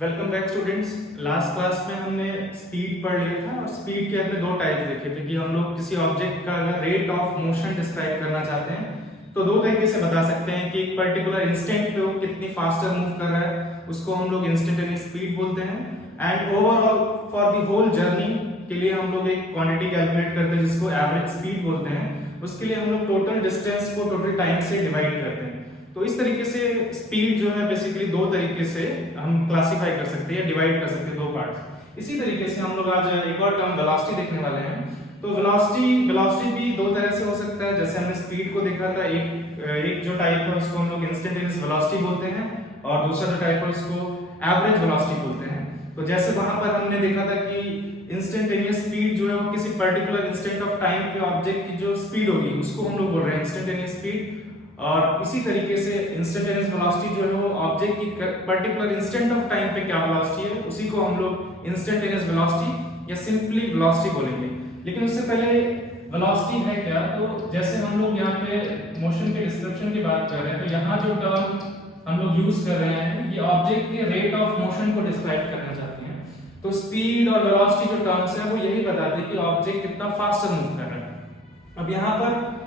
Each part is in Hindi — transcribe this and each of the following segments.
Welcome back students. Last class में हमने स्पीड पढ़ लिया था और स्पीड के हमने दो टाइप देखे थे कि हम लोग किसी ऑब्जेक्ट का अगर रेट ऑफ मोशन डिस्क्राइब करना चाहते हैं तो दो तरीके से बता सकते हैं कि एक पर्टिकुलर इंस्टेंट पे वो कितनी फास्टर मूव कर रहा है, उसको हम लोग इंस्टेंटेनियस स्पीड बोलते हैं। And overall for the whole journey के लिए हम लोग एक क्वांटिटी कैलकुलेट करते हैं जिसको एवरेज स्पीड बोलते हैं। उसके लिए हम लोग टोटल डिस्टेंस को टोटल टाइम से डिवाइड करते हैं। तो इस तरीके से स्पीड जो है बेसिकली दो तरीके से हम क्लासिफाई कर सकते हैं, डिवाइड कर सकते हैं दो पार्ट्स। इसी तरीके से हम लोग आज एक और टर्म वेलोसिटी देखने वाले हैं। तो वेलोसिटी भी दो तरह से हो सकता है। जैसे हमने स्पीड को देखा था, एक जो टाइप है उसको हम लोग इंस्टेंटेनियस वेलोसिटी बोलते हैं और दूसरा जो टाइप है उसको एवरेज वेलोसिटी बोलते हैं। तो जैसे वहां पर हमने देखा था कि इंस्टेंटेनियस स्पीड जो है वो किसी पर्टिकुलर इंस्टेंट ऑफ टाइम पे ऑब्जेक्ट की जो स्पीड होगी उसको हम लोग बोल रहे हैं इंस्टेंटेनियस स्पीड। और इसी तरीके से इंस्टेंटेनियस वेलोसिटी जो है वो ऑब्जेक्ट की पर्टिकुलर इंस्टेंट ऑफ टाइम पे क्या वेलोसिटी है उसी को हम लोग इंस्टेंटेनियस वेलोसिटी या सिंपली वेलोसिटी बोलेंगे। लेकिन उससे पहले वेलोसिटी है क्या, तो जैसे हम लोग यहाँ पे मोशन के डिस्क्रिप्शन की बात कर रहे हैं तो यहाँ जो टर्म हम लोग यूज कर रहे हैं ये ऑब्जेक्ट के रेट ऑफ मोशन को डिस्क्राइब करना चाहते हैं। तो स्पीड और वेलोसिटी जो टर्म्स है वो यही बताते हैं कि ऑब्जेक्ट कितना फास्टर मूव कर रहा है। अब यहाँ पर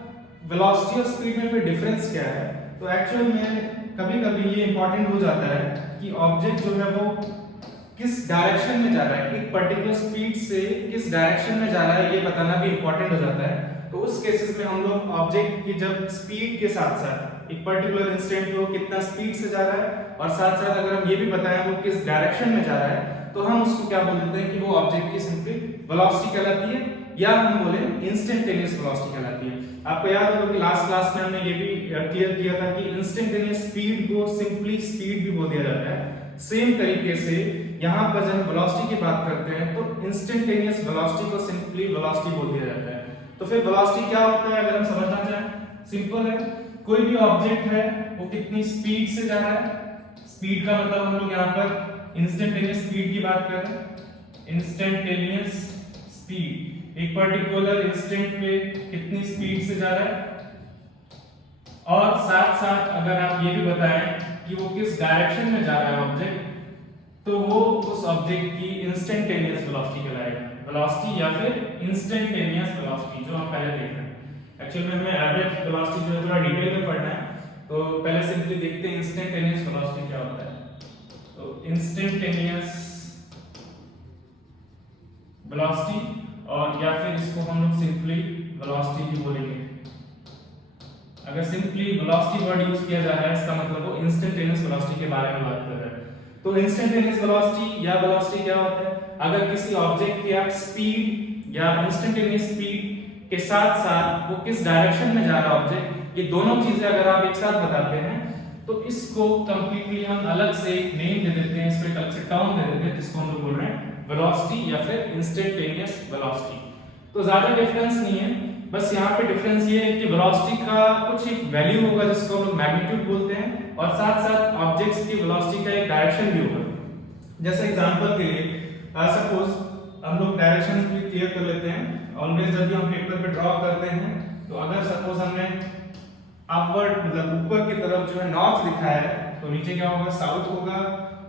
वेलोसिटी और स्पीड में फिर डिफरेंस क्या है, तो एक्चुअल में कभी-कभी ये इंपॉर्टेंट हो जाता है कि ऑब्जेक्ट जो है वो किस डायरेक्शन में जा रहा है, एक पर्टिकुलर स्पीड से किस डायरेक्शन में जा रहा है ये बताना भी इंपॉर्टेंट हो जाता है। तो उस केसेस में हम लोग ऑब्जेक्ट की जब स्पीड के साथ साथ एक पर्टिकुलर इंस्टेंट पे वो कितना स्पीड से जा रहा है और साथ साथ अगर हम ये भी बताएं वो किस डायरेक्शन में जा रहा है तो हम उसको क्या बोल देते हैं कि वो ऑब्जेक्ट की सिंपली वेलोसिटी कहलाती है या हम बोले इंस्टेंटेनियस वेलोसिटी कहलाती है। आपको याद होगा कि लास्ट क्लास में हमने ये भी क्लियर किया था कि इंस्टेंटेनियस स्पीड को सिंपली स्पीड भी बोल दिया जाता है। सेम तरीके से यहाँ पर जब वेलोसिटी की बात करते हैं तो इंस्टेंटेनियस वेलोसिटी को सिंपली वेलोसिटी बोल दिया जाता है। तो फिर वेलोसिटी क्या होता है अगर हम समझना चाहें, सिंपल है, कोई भी ऑब्जेक्ट है वो कितनी स्पीड से जा रहा है। स्पीड का मतलब हम लोग यहाँ पर इंस्टेंटेनियस स्पीड की बात कर रहे हैं। इंस्टेंटेनियस स्पीड एक पर्टिकुलर इंस्टेंट पे कितनी स्पीड से जा रहा है और साथ साथ अगर आप ये भी बताएं कि वो किस डायरेक्शन में जा रहा है ऑब्जेक्ट तो वो उस ऑब्जेक्ट की इंस्टेंटेनियस वेलोसिटी कहलाएगा। वेलोसिटी या फिर इंस्टेंटेनियस वेलोसिटी जो हम पहले देख रहे हैं। एक्चुअल में हमें एवरेज वेलोसिटी जो है थोड़ा डिटेल में पढ़ना है, तो पहले सिंपली देखते हैं इंस्टेंटेनियस वेलोसिटी क्या होता है। तो इंस्टेंटेनियस वेलोसिटी और या फिर इसको हम लोग सिंपली वेलोसिटी भी बोलेंगे। अगर सिंपली वेलोसिटी वर्ड यूज किया जा रहा है इसका मतलब वो इंस्टेंटेनियस वेलोसिटी के बारे में बात कर रहे हैं। तो इंस्टेंटेनियस वेलोसिटी या वेलोसिटी क्या होता है, अगर किसी ऑब्जेक्ट की आप स्पीड या इंस्टेंटेनियस स्पीड के साथ साथ वो किस डायरेक्शन में जा रहा है ऑब्जेक्ट, ये दोनों चीजें अगर आप एक साथ बताते हैं तो इसको कंप्लीटली हम अलग से एक नेम दे देते हैं, इसको एक अलग से टर्म दे देते हैं जिसको हम लोग बोल रहे हैं वेलोसिटी या फिर इंस्टेंटेनियस वेलोसिटी। तो ज्यादा डिफरेंस नहीं है, बस यहाँ पे डिफरेंस ये है कि वेलोसिटी का कुछ एक वैल्यू होगा जिसको हम लोग मैग्नीट्यूड बोलते हैं और साथ साथ ऑब्जेक्ट्स की वेलोसिटी का एक डायरेक्शन भी होगा। जैसे एग्जांपल के लिए सपोज हम लोग डायरेक्शन भी क्लियर कर लेते हैं। ऑलवेज जब भी हम पेपर पे ड्रॉ करते हैं तो अगर सपोज हमने अपवर्ड मतलब ऊपर की तरफ जो है नॉर्थ लिखा है तो नीचे क्या होगा, साउथ होगा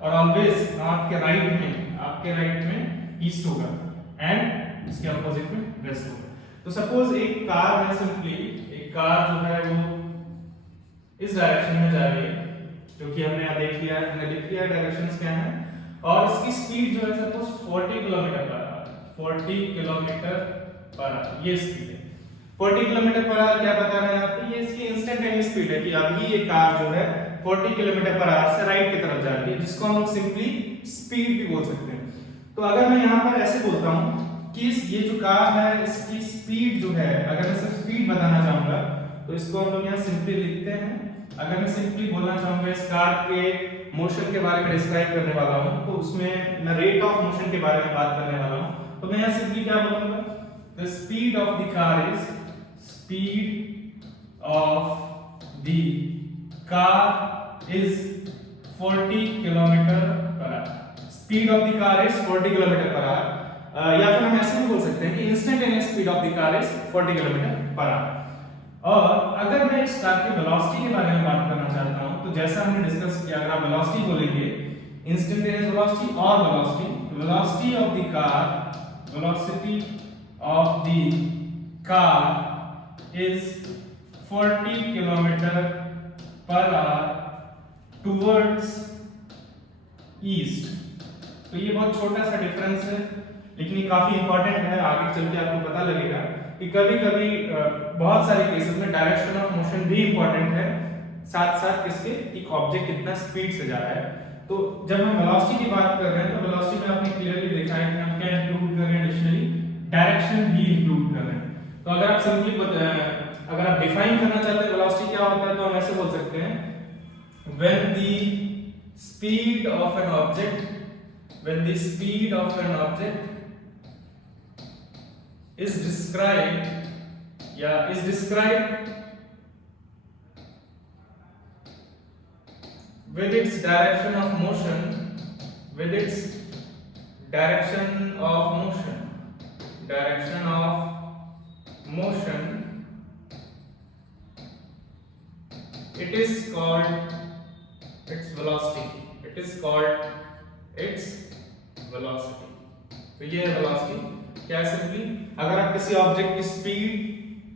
और ऑलवेज नॉर्थ के राइट में, आपके राइट में ईस्ट होगा एंड इसके अपोजिट में वेस्ट होगा। तो सपोज एक कार है, सिंपली एक कार जो है वो इस डायरेक्शन में जा रही है जो कि हमने यहाँ देख लिया है, हमने लिख लिया है डायरेक्शंस क्या हैं और इसकी स्पीड जो है suppose 40 kilometre per our, 40 kilometre per our ये स्पीड है। 40 किलोमीटर पर आवर क्या बता रहे हैं यहाँ पे, ये इसकी इंस्टेंटेनियस स्पीड है कि अभी ये कार जो है 40 किलोमीटर पर आवर से राइट की तरफ जा रही है, जिसको हम लोग सिंपली स्पीड भी बोल सकते हैं। तो अगर मैं यहाँ पर ऐसे बोलता हूँ कि ये जो कार है इसकी स्पीड जो है, अगर मैं सिर्फ स्पीड बताना चाहूंगा तो इसको हम लोग यहाँ सिंपली लिखते हैं। अगर मैं सिंपली बोलना चाहूंगा इस कार के मोशन के बारे में डिस्क्राइब करने वाला हूँ तो उसमें मैं रेट ऑफ मोशन के बारे में बात करने वाला हूँ, तो मैं यहाँ सिंपली क्या बोलूंगा, the speed of the car is speed of the car is 40 kilometre per our. Speed of the car is 40 kilometre per our. या फिर हम ऐसे भी बोल सकते हैं कि instantaneous speed of the car is 40 kilometre per our. और अगर मैं इस कार की वेलोसिटी के बारे में बात करना चाहता हूं तो जैसा हमने डिस्कस किया, अगर आप वेलोसिटी बोलेंगे इंस्टेंटेनियस वेलोसिटी और velocity. Velocity of the car, velocity of the car is 40 kilometre per hour towards east. तो ये बहुत छोटा सा डिफरेंस है, लेकिन ये काफी इंपॉर्टेंट है। आगे चल के आपको पता लगेगा कि कभी कभी बहुत सारे केसेस में डायरेक्शन ऑफ मोशन भी इंपॉर्टेंट है, साथ साथ इसके एक ऑब्जेक्ट कितना स्पीड से जा रहा है। तो जब हम वेलोसिटी की बात कर रहे हैं तो वेलोसिटी में आपने क्लियरली देखा है कि हम क्या इंक्लूड कर रहे हैं, एडिशनली डायरेक्शन भी इंक्लूड कर रहे हैं। तो अगर आप सिंपली अगर आप डिफाइन करना चाहते हैं वेलोसिटी क्या होता है, तो हम ऐसे बोल सकते हैं when the speed of an object is described with its direction of motion, it is called its velocity। तो ये है velocity। क्या है सिंपली, अगर आप किसी ऑब्जेक्ट की स्पीड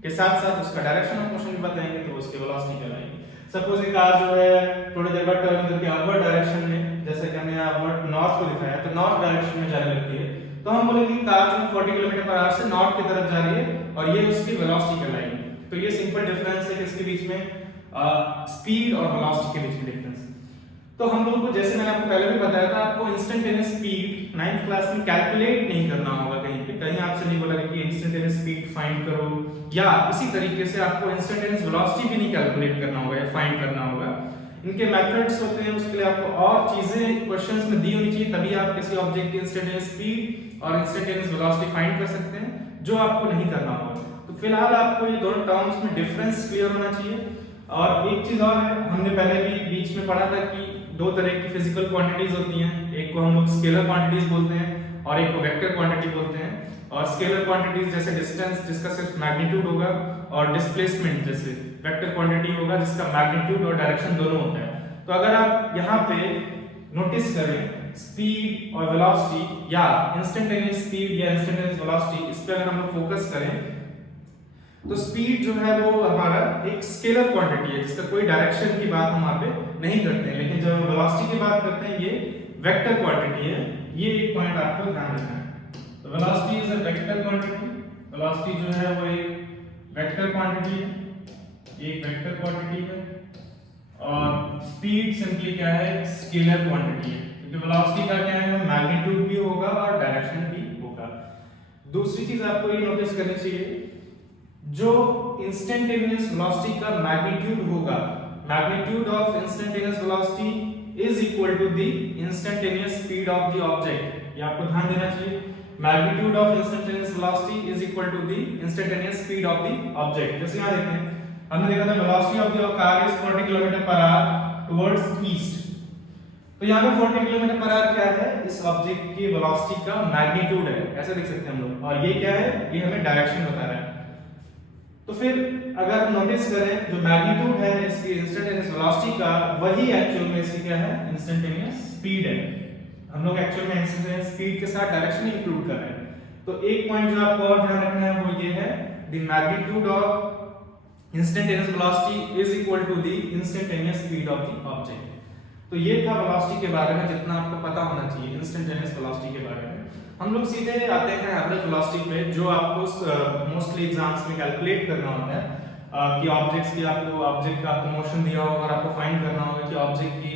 के साथ साथ उसका डायरेक्शन ऑफ मोशन भी बताएंगे तो उसकी वेलोसिटी कहलाएगी। सपोज ये कार जो है थोड़ी देर बाद टर्न करके अपवर्ड डायरेक्शन में, जैसे कि हमने अपवर्ड नॉर्थ को दिखाया, तो नॉर्थ डायरेक्शन में जाने लगती है, तो हम बोलेंगे कि कार जो 40 किलोमीटर पर आवर से नॉर्थ की तरफ जा रही है और ये उसकी वेलोसिटी कहलाएगी। तो ये सिंपल डिफरेंस है किसके बीच में, स्पीड और वेलोसिटी के बीच में डिफरेंस। तो हम लोगों को, जैसे मैंने आपको पहले भी बताया था, आपको इंस्टेंटेनियस स्पीड 9th क्लास में कैलकुलेट नहीं करना होगा। कहीं आपसे नहीं बोला कि इंस्टेंटेनियस स्पीड फाइंड करो, या इसी तरीके से आपको इंस्टेंटेनियस वेलोसिटी भी नहीं कैलकुलेट करना होगा या फाइंड करना होगा। इनके मेथड्स होते हैं, उसके लिए आपको और चीजें क्वेश्चंस में दी होनी चाहिए, तभी आप किसी ऑब्जेक्ट की इंस्टेंटेनियस स्पीड और इंस्टेंटेनियस वेलोसिटी फाइंड कर सकते हैं, जो आपको नहीं करना होगा। तो फिलहाल आपको ये दोनों टर्म्स में डिफरेंस क्लियर होना चाहिए। और एक चीज और है, हमने पहले भी बीच में पढ़ा था कि दो तरह की फिजिकल क्वांटिटीज होती हैं, एक को हम लोग स्केलर क्वांटिटीज बोलते हैं और एक को वेक्टर क्वांटिटी बोलते हैं। और स्केलर क्वांटिटीज जैसे डिस्टेंस जिसका सिर्फ मैग्नीट्यूड होगा, और डिस्प्लेसमेंट जैसे वेक्टर क्वांटिटी होगा जिसका मैग्नीट्यूड और डायरेक्शन दोनों होता है। तो अगर आप यहाँ पे नोटिस करें स्पीड और वेलोसिटी, या इंस्टेंटेनियस स्पीड या इंस्टेंटेनियस वेलोसिटी, इस पे अगर हम लोग फोकस करें तो स्पीड जो है वो हमारा एक स्केलर क्वांटिटी है जिसका कोई डायरेक्शन की बात हम वहां पे नहीं करते हैं। लेकिन जब हम वेलोसिटी की बात करते हैं, ये वेक्टर क्वांटिटी है। ये एक पॉइंट आपको ध्यान रखना है। तो velocity is a vector quantity, velocity जो है वो एक वेक्टर क्वांटिटी है, एक वेक्टर क्वांटिटी है। और स्पीड सिंपली क्या है, स्केलर क्वांटिटी है, क्योंकि वेलोसिटी का क्या है, मैग्नीट्यूड भी होगा और डायरेक्शन भी होगा। दूसरी चीज आपको ये नोटिस करनी चाहिए, जो इंस्टेंटेनियस वेलोसिटी का मैग्नीट्यूड होगा, magnitude of instantaneous velocity is equal to the instantaneous speed of the object. ये आपको ध्यान देना चाहिए, magnitude of instantaneous velocity is equal to the instantaneous speed of the object. जैसे यहां देखते हैं, हमने देखा था velocity of the car is 40 kilometre per hour towards east. तो यहाँ पे 40 किलोमीटर पर आवर क्या है, इस ऑब्जेक्ट की वेलोसिटी का मैग्नीट्यूड है, ऐसे देख सकते हैं हम लोग। और ये क्या है, ये हमें डायरेक्शन बता रहा है। तो फिर अगर हम नोटिस करें, जो मैग्नीट्यूड है इसकी इंस्टेंटेनियस वेलोसिटी का, वही एक्चुअल में इसकी क्या है, इंस्टेंटेनियस स्पीड है। हम लोग एक्चुअल में इंस्टेंटेनियस स्पीड के साथ डायरेक्शन इंक्लूड कर रहे हैं। तो एक पॉइंट जो आपको और ध्यान रखना है वो ये है, the magnitude of instantaneous velocity is equal to the instantaneous speed of the object. तो ये था वेलोसिटी के बारे में जितना आपको पता होना चाहिए इंस्टेंटेनियस वेलोसिटी के बारे में। हम लोग सीधे आते हैं एवरेज वेलोसिटी पे, जो आपको मोस्टली एग्जाम्स में कैलकुलेट करना होता है कि ऑब्जेक्ट्स की आपको ऑब्जेक्ट का आपको मोशन दिया होगा और आपको फाइंड करना होगा कि ऑब्जेक्ट की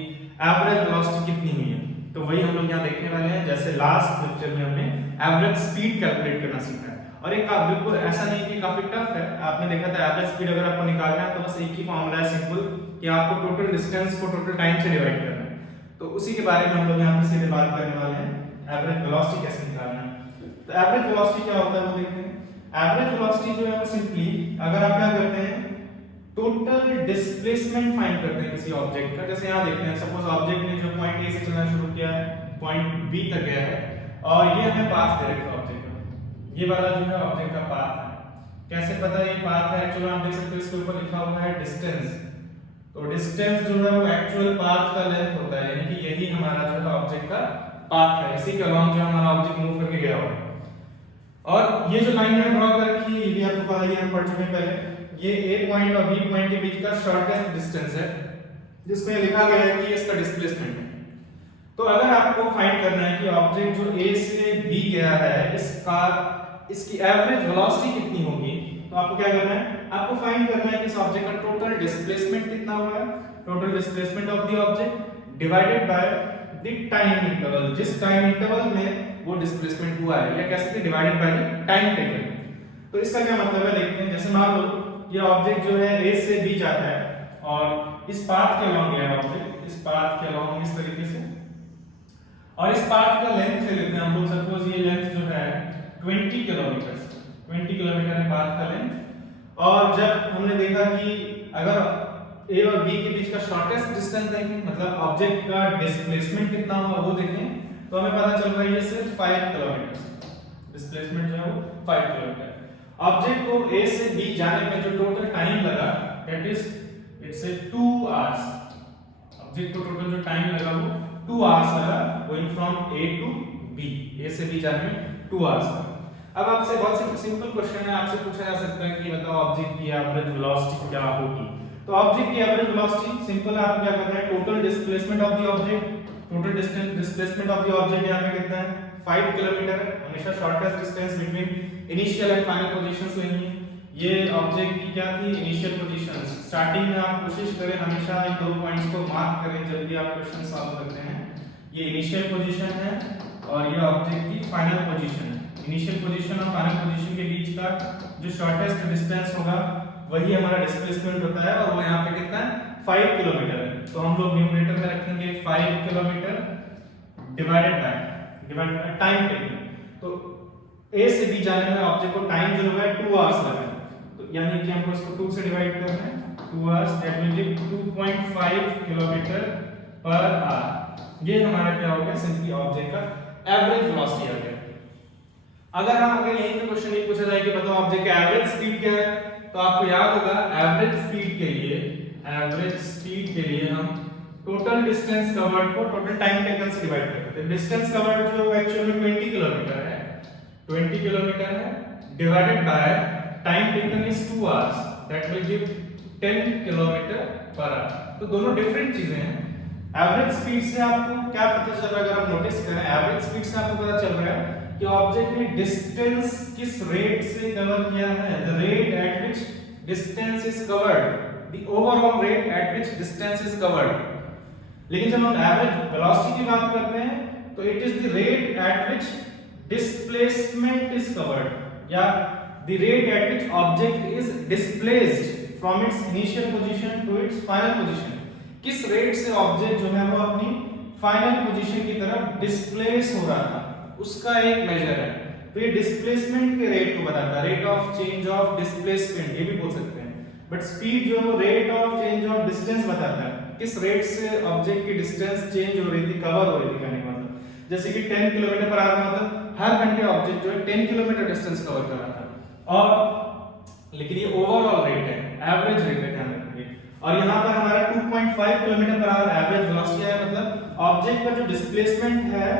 एवरेज वेलोसिटी कितनी हुई है। तो वही हम लोग यहाँ देखने वाले हैं, जैसे लास्ट लेक्चर में हमने एवरेज स्पीड कैलकुलेट करना सीखा है। और एक बिल्कुल ऐसा नहीं कि काफी टफ है, आपने देखा था एवरेज स्पीड अगर आपको निकालना है तो बस एक ही फॉर्मूला है सिंपल, कि आपको टोटल डिस्टेंस को टोटल टाइम से डिवाइड करना है। तो उसी के बारे में हम लोग यहाँ पे सीधे बात करने वाले हैं, एवरेज वेलोसिटी कैसे निकालना है। तो एवरेज वेलोसिटी क्या होता है वो देखते हैं। एवरेज वेलोसिटी जो है वो सिंपली, अगर आप क्या करते हैं, टोटल डिस्प्लेसमेंट फाइंड करते हैं किसी ऑब्जेक्ट का। जैसे यहाँ देखते हैं, सपोज ऑब्जेक्ट ने जो पॉइंट ए से चलना शुरू किया है, पॉइंट बी तक गया है, और ये हमें पाथ दे रखा है ऑब्जेक्ट का, ये वाला जो है ऑब्जेक्ट का पाथ है। कैसे पता ये पाथ है, एक्चुअली आप देख सकते हो इसके ऊपर लिखा हुआ है डिस्टेंस। तो डिस्टेंस जो है वो एक्चुअल पाथ का लेंथ होता है, यानी कि यही हमारा जो है ऑब्जेक्ट का पाथ है, इसी के अलोंग जो हमारा ऑब्जेक्ट मूव करके गया होगा। और ये जो लाइन है ड्रॉ कर रखी है, ये भी आपको पता ही है, हम पढ़ चुके हैं पहले। ये ए पॉइंट और बी पॉइंट के बीच का शॉर्टेस्ट डिस्टेंस है, जिसमें लिखा गया है कि ये इसका डिस्प्लेसमेंट है। तो अगर आपको फाइंड करना है कि ऑब्जेक्ट जो ए से बी गया है, इसकी एवरेज वेलोसिटी कितनी होगी, तो आपको क्या करना है, आपको फाइंड करना है कि इस ऑब्जेक्ट का टोटल डिस्प्लेसमेंट कितना हुआ है, total displacement of the object divided by the time interval, जिस टाइम इंटरवल में वो डिस्प्लेसमेंट हुआ है, या कह सकते हैं divided by the time taken. तो इसका क्या मतलब है देखते हैं। जैसे मान लो ये ऑब्जेक्ट जो है ए से बी जाता है और इस पाथ के अलोंग गया है ऑब्जेक्ट, इस पाथ के अलोंग इस तरीके से, और इस पाथ का लेंथ ले लेते हैं हम लोग। सपोज ये लेंथ जो है 20 किलोमीटर, 20 किलोमीटर है पाथ का लेंथ। और जब हमने देखा कि अगर ए और बी के बीच का शॉर्टेस्ट डिस्टेंस देखें, मतलब ऑब्जेक्ट का डिस्प्लेसमेंट कितना हुआ वो देखें, तो हमें पता चल रहा है ये सिर्फ 5 किलोमीटर, डिस्प्लेसमेंट जो है वो 5 किलोमीटर। ऑब्जेक्ट को ए से बी जाने में जो टोटल टाइम लगा, that is it's a 2 hours. Object को टोटल जो टाइम लगा वो 2 आवर्स लगा, going from A to B, A से बी जाने में 2 आवर्स लगा। अब आपसे बहुत सिंपल क्वेश्चन है, आपसे पूछा जा सकता है कि बताओ ऑब्जेक्ट की एवरेज वेलोसिटी क्या होगी। तो ऑब्जेक्ट की एवरेज वेलोसिटी सिंपल है, आपको क्या करना है, total displacement of the object, total displacement of the object यहां पे कितना है, 5 किलोमीटर है। हमेशा shortest distance between initial and final positions लेनी है। ये ऑब्जेक्ट की क्या थी, इनिशियल पोजीशंस। स्टार्टिंग में आप कोशिश करें हमेशा इन दो पॉइंट्स को मार्क करें जब भी आप क्वेश्चन सॉल्व करते हैं। ये इनिशियल पोजीशन है और ये ऑब्जेक्ट की फाइनल पोजीशन है। इनिशियल पोजीशन और फाइनल पोजीशन के बीच का जो शॉर्टेस्ट डिस्टेंस होगा वही हमारा डिस्प्लेसमेंट होता है, और वो यहाँ पे कितना है, 5 किलोमीटर है। तो हम लोग न्यूमरेटर में रखेंगे 5 kilometre divided by time taken. तो ए से बी जाने में ऑब्जेक्ट को टाइम जो लगा है 2 आवर्स लगा है, तो यानी कि हमको इसको 2 से डिवाइड करना है, 2 hours, that will give 2.5 kilometre per our. ये हमारा क्या हो गया, सिंपली ऑब्जेक्ट का एवरेज वेलोसिटी आ गया। अगर यहीं पे क्वेश्चन ये पूछा जाए कि बताओ ऑब्जेक्ट का एवरेज स्पीड क्या है, तो आपको याद होगा एवरेज स्पीड के लिए हम टोटल डिस्टेंस कवर्ड को टोटल टाइम टेकन से डिवाइड करते हैं। डिस्टेंस कवर्ड जो एक्चुअली में 20 किलोमीटर है, 20 किलोमीटर है, divided by time taken is 2 hours, that will give 10 kilometre per our. तो दोनों डिफरेंट चीजें हैं। एवरेज स्पीड से आपको क्या पता चल रहा है, अगर आप नोटिस करें एवरेज स्पीड से आपको पता चल रहा है कि ऑब्जेक्ट ने डिस्टेंस किस रेट से कवर किया है, the rate at which distance is covered, the overall rate at which distance is covered. लेकिन जब हम एवरेज वेलोसिटी की बात करते हैं तो it is the rate at which displacement is covered, या the rate at which object is displaced from its initial position to its final position. किस रेट से ऑब्जेक्ट जो है वो अपनी फाइनल पोजीशन की तरफ डिस्प्लेस हो रहा था, उसका एक मेजर है। तो ये डिस्प्लेसमेंट के रेट को बताता है, rate of change of displacement ये भी बोल सकते हैं। बट स्पीड जो rate of change of distance बताता है, किस रेट से ऑब्जेक्ट की डिस्टेंस चेंज हो रही थी, कवर हो रही थी, कहने का मतलब जैसे कि 10 किलोमीटर पर आवर मतलब हर घंटे ऑब्जेक्ट जो है 10 किलोमीटर डिस्टेंस कवर कर रहा था। और लेकिन ये ओवरऑल रेट है, एवरेज रेट है, ध्यान रखिए। और यहाँ पर हमारा 2.5 kilometre per our average velocity है, मतलब ऑब्जेक्ट का जो डिस्प्लेसमेंट है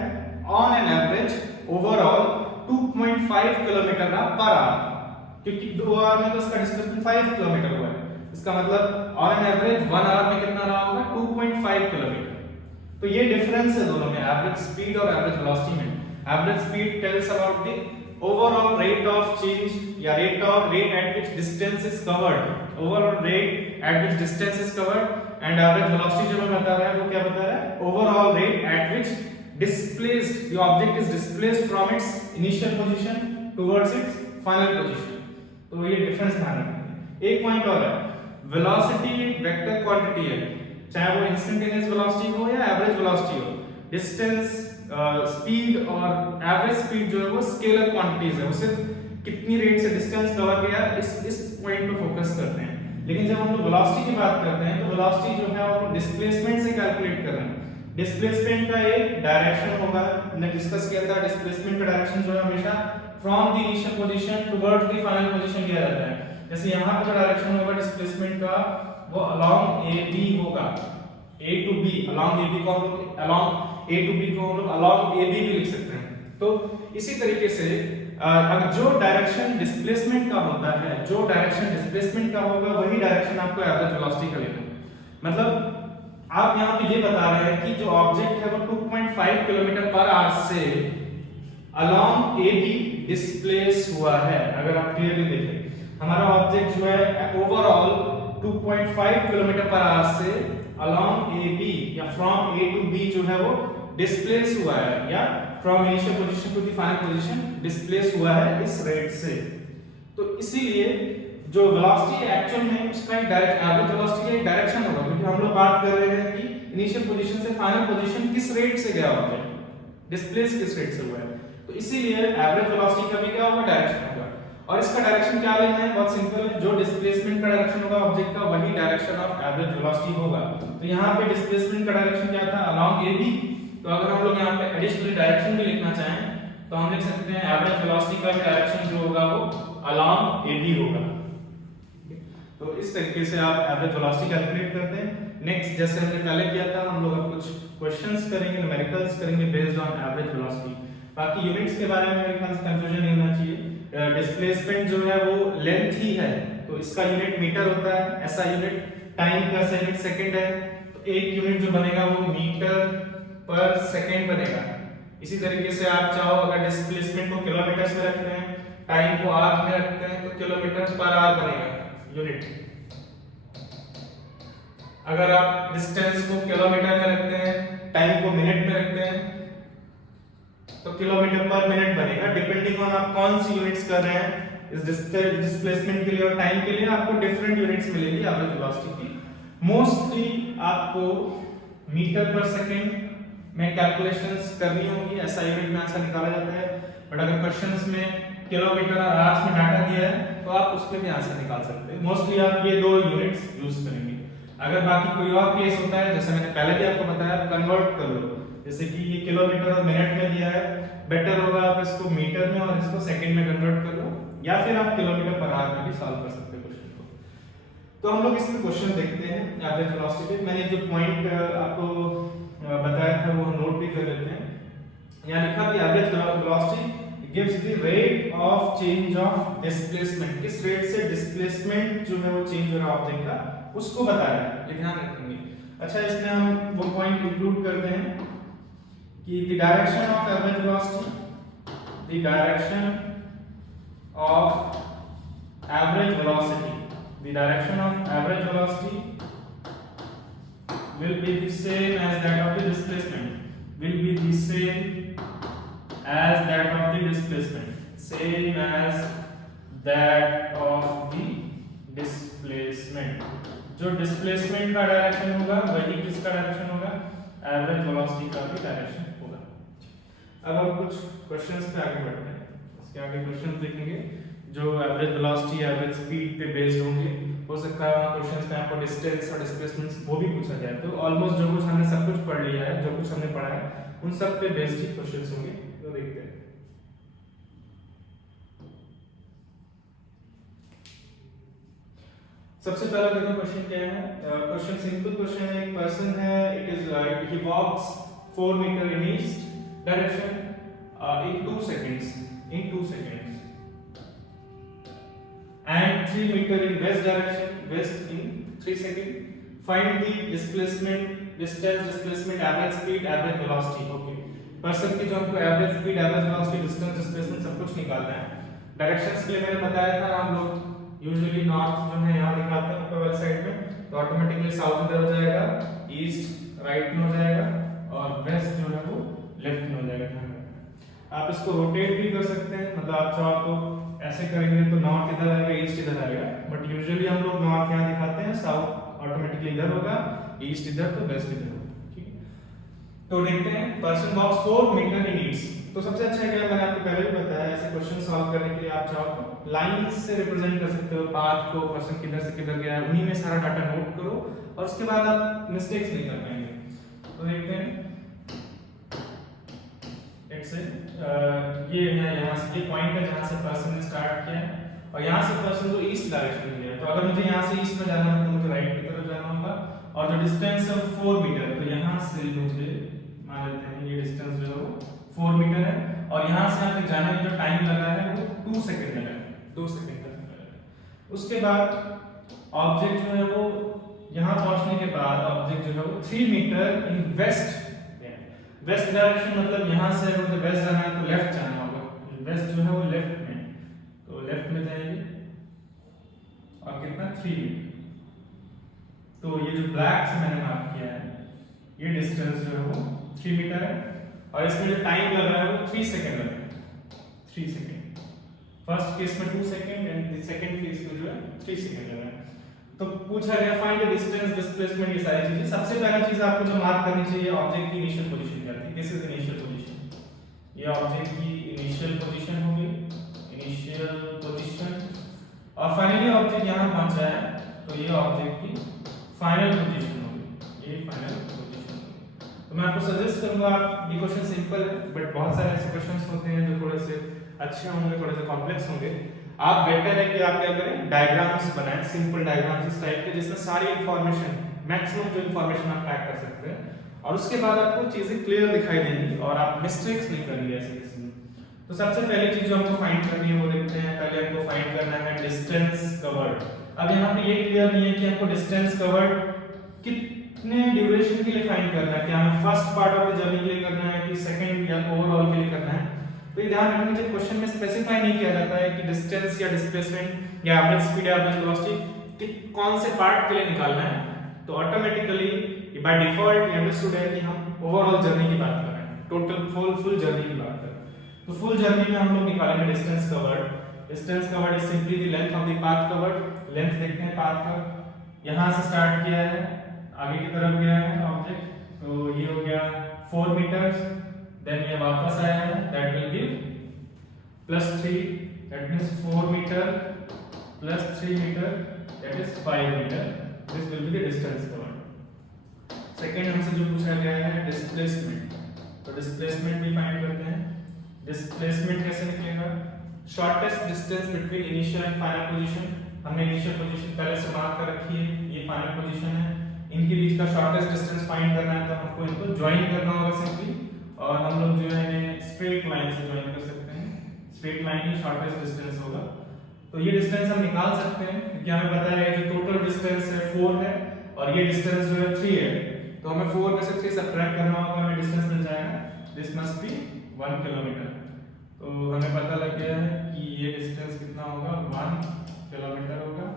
on an average overall 2.5 kilometre per our, क्योंकि 2 आवर में तो उसका डिस्प्लेसमेंट 5 किलोमीटर हुआ है। इसका मतलब ऑन एन एवरेज 1 आवर में कितना रहा होगा, 2.5 किलोमीटर। तो ये डिफरेंस है दोनों में, एवरेज स्पीड और एवरेज वेलोसिटी में। Average speed tells about the overall rate of change या rate at which distance is covered, overall rate at which distance is covered, and average velocity जो हमें बता रहा है वो क्या बता रहा है, overall rate at which displaced the object is displaced from its initial position towards its final position। तो ये डिफरेंस ध्यान रखना। एक पॉइंट और है, वेलोसिटी एक वेक्टर क्वांटिटी है, चाहे वो इंस्टेंटेनियस वेलोसिटी हो या एवरेज वेलोसिटी हो। डिस्टेंस स्पीड और एवरेज स्पीड जो है वो स्केलर क्वांटिटीज है, वो सिर्फ कितनी रेट से डिस्टेंस कवर किया इस पॉइंट पे फोकस करते हैं। लेकिन जब हम लोग वेलोसिटी की बात करते हैं तो वेलोसिटी जो है वो डिस्प्लेसमेंट से कैलकुलेट कर रहे हैं। डिस्प्लेसमेंट का एक डायरेक्शन होगा, हमने डिस्कस किया था, डिस्प्लेसमेंट का डायरेक्शन जो है हमेशा from the initial position towards the final position लिया जाता है। जैसे यहाँ पर जो डायरेक्शन होगा डिस्प्लेसमेंट का वो along AB होगा, A to B, along AB को हम लोग along A to B को हम लोग along AB भी लिख सकते हैं। तो इसी तरीके से अब जो डायरेक्शन डिस्प्लेसमेंट का होता है, जो डायरेक्शन डिस्प्लेसमेंट का होगा वही डायरेक्शन आपको एवरेज वेलोसिटी का लेना है। मतलब आप यहाँ पे ये बता रहे हैं कि जो ऑब्जेक्ट है वो 2.5 किलोमीटर पर आवर से along AB डिस्प्लेस हुआ है। अगर आप क्लियरली देखें हमारा ऑब्जेक्ट जो है ओवरऑल 2.5 किलोमीटर पर आवर से along AB या from A to B जो है वो डिस्प्लेस हुआ है, या from initial position to the final position displace हुआ है इस रेट से। तो इसीलिए जो वेलोसिटी एक्चुअल में उसका एक डायरेक्ट एवरेज वेलोसिटी का एक डायरेक्शन होगा, क्योंकि हम लोग बात कर रहे हैं कि इनिशियल पोजीशन से फाइनल पोजीशन किस रेट से गया ऑब्जेक्ट, डिस्प्लेस किस रेट से हुआ है। तो इसीलिए एवरेज वेलोसिटी का भी क्या होगा, डायरेक्शन होगा। और इसका डायरेक्शन क्या लेना है, बहुत सिंपल है, जो डिस्प्लेसमेंट का डायरेक्शन होगा ऑब्जेक्ट का वही डायरेक्शन ऑफ एवरेज वेलोसिटी होगा। तो यहाँ पे डिस्प्लेसमेंट का डायरेक्शन क्या था, अलोंग AB। तो अगर हम लोग यहाँ पे एडिशनल डायरेक्शन भी लिखना चाहें तो हम लिख सकते हैं एवरेज वेलोसिटी का भी डायरेक्शन जो होगा वो अलोंग AB होगा। तो इस तरीके से आप एवरेज वेलोसिटी कैलकुलेट करते हैं। नेक्स्ट जैसे हमने पहले किया था हम लोग अब कुछ क्वेश्चंस करेंगे, न्यूमेरिकल्स करेंगे बेस्ड ऑन एवरेज वेलोसिटी। बाकी यूनिट्स के बारे में मेरे ख्याल से कंफ्यूजन नहीं होना चाहिए। डिस्प्लेसमेंट जो है वो लेंथ ही है, तो इसका यूनिट मीटर होता है, ऐसा यूनिट टाइम का यूनिट सेकंड है। तो एक यूनिट जो बनेगा वो मीटर पर सेकंड बनेगा। इसी तरीके से आप चाहो अगर डिस्प्लेसमेंट को किलोमीटर्स में रखते हैं, टाइम को आवर में रखते हैं, तो किलोमीटर पर आवर बनेगा यूनिट। अगर आप डिस्टेंस को किलोमीटर में रखते हैं, टाइम को मिनट में रखते हैं, तो किलोमीटर पर मिनट बनेगा। डिपेंडिंग ऑन आप कौन सी यूनिट्स कर रहे हैं, इस डिस्प्लेसमेंट के लिए और टाइम के लिए आपको डिफरेंट यूनिट्स मिलेगी एवरेज वेलोसिटी की। मोस्टली आपको मीटर पर सेकंड में कैलकुलेशंस करनी होगी, ऐसा यूनिट में आंसर निकाला जाता है। बट अगर क्वेश्चंस में किलोमीटर और आवर्स में डाटा दिया है तो आप उसमें भी आंसर निकाल सकते हैं। मोस्टली आप ये दो यूनिट्स यूज करेंगे। अगर बाकी कोई और केस होता है, जैसे मैंने पहले भी आपको बताया, कन्वर्ट कर लो। जैसे कि ये किलोमीटर और मिनट में दिया है, बेटर होगा आप इसको मीटर में और इसको सेकंड में कन्वर्ट कर लो, या फिर आप किलोमीटर पर आवर में भी सॉल्व कर सकते हैं क्वेश्चन को। तो हम लोग इसमें क्वेश्चन देखते हैं एवरेज वेलोसिटी पे। मैंने जो पॉइंट आपको बताया था वो नोट भी कर लेते हैं। यहाँ लिखा भी average velocity gives the rate of change of displacement. किस रेट से डिस्प्लेसमेंट जो है वो चेंज हो रहा है ऑब्जेक्ट का, उसको बताया है, ये ध्यान रखेंगे। अच्छा, इसमें हम वो पॉइंट इंक्लूड करते हैं कि the direction of average velocity, the direction of average velocity, the direction of average velocity will be the same as that of the displacement, will be the same as that of the displacement, same as that of the displacement। जो डिस्प्लेसमेंट का डायरेक्शन होगा वही किसका डायरेक्शन होगा, एवरेज वेलोसिटी का भी डायरेक्शन होगा। अब हम कुछ क्वेश्चंस पे आगे बढ़ते हैं। इसके आगे क्वेश्चंस देखेंगे जो एवरेज वेलोसिटी, एवरेज स्पीड पे बेस्ड होंगे। हो सकता है क्वेश्चंस में आपको डिस्टेंस और डिस्प्लेसमेंट वो भी पूछा जाए। तो ऑलमोस्ट जो कुछ हमने सब कुछ पढ़ लिया है, जो कुछ हमने पढ़ा है, उन सब पे बेस्ड ही क्वेश्चंस होंगे। तो देखते हैं। सबसे पहला देखो क्वेश्चन क्या है। क्वेश्चन सिंपल क्वेश्चन है। एक पर्सन है, it is he walks 4 metre in east direction in 2 seconds and 3 meter in west direction, west in 3 seconds. Find the displacement, distance, displacement, average speed, average velocity. Okay, person की जो हमको average speed, average velocity, distance, displacement सब कुछ निकालना है। डायरेक्शंस के लिए मैंने बताया था हम लोग यूजुअली नॉर्थ जो है यहाँ दिखाते हैं ऊपर वाली साइड में, तो ऑटोमेटिकली साउथ इधर हो जाएगा, ईस्ट राइट में हो जाएगा और वेस्ट जो है वो लेफ्ट में हो जाएगा। आप इसको रोटेट भी कर सकते हैं, मतलब आप चाहो तो ऐसे करेंगे तो नॉर्थ इधर आएगा, ईस्ट इधर आएगा, बट यूजुअली हम लोग नॉर्थ यहाँ दिखाते हैं, साउथ ऑटोमेटिकली इधर होगा, ईस्ट इधर तो वेस्ट इधर होगा। ठीक है, तो देखते हैं person walks 4 metre in east. तो सबसे अच्छा क्या, मैंने आपको पहले भी बताया, ऐसे क्वेश्चन सॉल्व करने के लिए आप चाहो तो लाइंस से रिप्रेजेंट कर सकते हो पाथ को, पर्सन किधर से किधर गया है, उन्हीं में सारा डाटा नोट करो और उसके बाद आप मिस्टेक्स नहीं कर पाएंगे। तो देखते हैं ये है, यहाँ से ये पॉइंट है जहाँ से पर्सन ने स्टार्ट किया है और यहाँ से पर्सन को ईस्ट डायरेक्शन में गया है। तो अगर मुझे यहाँ से ईस्ट में जाना है तो मुझे राइट की तरफ और जो डिस्टेंस है 4 मीटर है, तो यहाँ से मुझे मान लेते हैं ये डिस्टेंस जो है वो 4 मीटर है और यहाँ से यहाँ तक जाने में जो टाइम लगा है वो 2 सेकंड लगा है, 2 सेकंड का लगा है। उसके बाद ऑब्जेक्ट जो है वो यहाँ पहुँचने के बाद ऑब्जेक्ट जो है वो 3 मीटर इन वेस्ट डायरेक्शन, मतलब यहाँ से अगर मुझे वेस्ट जाना है तो लेफ्ट जाना होगा, वेस्ट जो है वो लेफ्ट में, तो लेफ्ट में जाएंगे और कितना 3 मीटर। तो ये जो ब्लैक से मैंने मार्क किया है ये डिस्टेंस जो है वो 3 मीटर है और इसमें जो टाइम लग रहा है वो 3 सेकंड लग रहा है, 3 सेकंड। फर्स्ट केस में 2 सेकंड एंड सेकंड केस में जो है 3 सेकंड लग रहा है। तो पूछा गया फाइंड द डिस्टेंस, डिस्प्लेसमेंट, ये सारी चीजें। सबसे पहला चीज आपको जो मार्क करनी चाहिए ऑब्जेक्ट की इनिशियल पोजीशन क्या थी, दिस इज इनिशियल पोजीशन, ये ऑब्जेक्ट की इनिशियल पोजीशन होगी, इनिशियल पोजीशन। और फाइनली ऑब्जेक्ट यहां पहुंच रहा है तो ये ऑब्जेक्ट की फाइनल पोजीशन होगी, ये फाइनल पोजीशन होगी। तो मैं आपको सजेस्ट करूंगा, ये क्वेश्चन सिंपल है बट बहुत सारे ऐसे क्वेश्चंस होते हैं जो थोड़े से अच्छे होंगे, थोड़े से कॉम्प्लेक्स होंगे। आप बेटर है कि आप क्या करें, डायग्राम्स बनाएं, सिंपल डायग्राम्स इस टाइप के जिसमें सारी इंफॉर्मेशन, मैक्सिमम जो इंफॉर्मेशन आप पैक कर सकते हैं और उसके बाद आपको चीजें क्लियर दिखाई देंगी और आप मिस्टेक्स नहीं करेंगे ऐसे किसी में। तो सबसे पहली चीज जो हमको फाइंड करनी है वो देखते हैं। पहले हमको फाइंड करना है डिस्टेंस कवर्ड। अब यहाँ पे ये क्लियर नहीं है कि हमको डिस्टेंस कवर्ड कितने ड्यूरेशन के लिए फाइंड करना है, क्या हमें first part of the journey के लिए करना है कि सेकंड या ओवरऑल के लिए करना है। तो ये ध्यान रखना चाहिए, क्वेश्चन में स्पेसिफाई नहीं किया जाता है कि डिस्टेंस या डिस्प्लेसमेंट या एवरेज स्पीड या एवरेज वेलोसिटी कौन से पार्ट के लिए निकालना है। तो ऑटोमेटिकली बाय डिफॉल्ट ये अंडरस्टूड है कि हम ओवरऑल जर्नी की बात कर रहे हैं, टोटल फुल जर्नी की बात कर रहे हैं। तो फुल जर्नी में हम लोग निकालेंगे distance covered. Distance covered is simply the length of the path covered. Length देखते हैं पाथ का, यहां से स्टार्ट किया है, आगे की तरफ गया है ऑब्जेक्ट, तो ये हो गया 4 मीटर, देन ये वापस आया है, that will give +3, that means 4 metre plus 3 metre, that is 5 metre. This will be the distance covered. Second हमसे जो पूछा गया है डिस्प्लेसमेंट, तो डिस्प्लेसमेंट भी फाइंड करते हैं। डिस्प्लेसमेंट कैसे निकलेगा, shortest distance between initial and final position. हमने इनिशियल पोजीशन पहले से मार्क कर रखी है, ये फाइनल पोजीशन है, इनके बीच का शॉर्टेस्ट डिस्टेंस फाइंड करना है, तो हमको इनको ज्वाइन करना होगा सिंपली, और हम लोग जो है इन्हें स्ट्रेट लाइन से ज्वाइन कर सकते हैं। स्ट्रेट लाइन ही शॉर्टेस्ट डिस्टेंस होगा। तो ये डिस्टेंस हम निकाल सकते हैं क्योंकि हमें पता है जो टोटल डिस्टेंस है 4 है और ये डिस्टेंस जो है 3 है, तो हमें 4 में से 3 सब्ट्रैक्ट करना होगा, हमें डिस्टेंस मिल जाएगा, दिस मस्ट बी 1 किलोमीटर। तो हमें पता लग गया है कि ये डिस्टेंस कितना होगा, 1 किलोमीटर होगा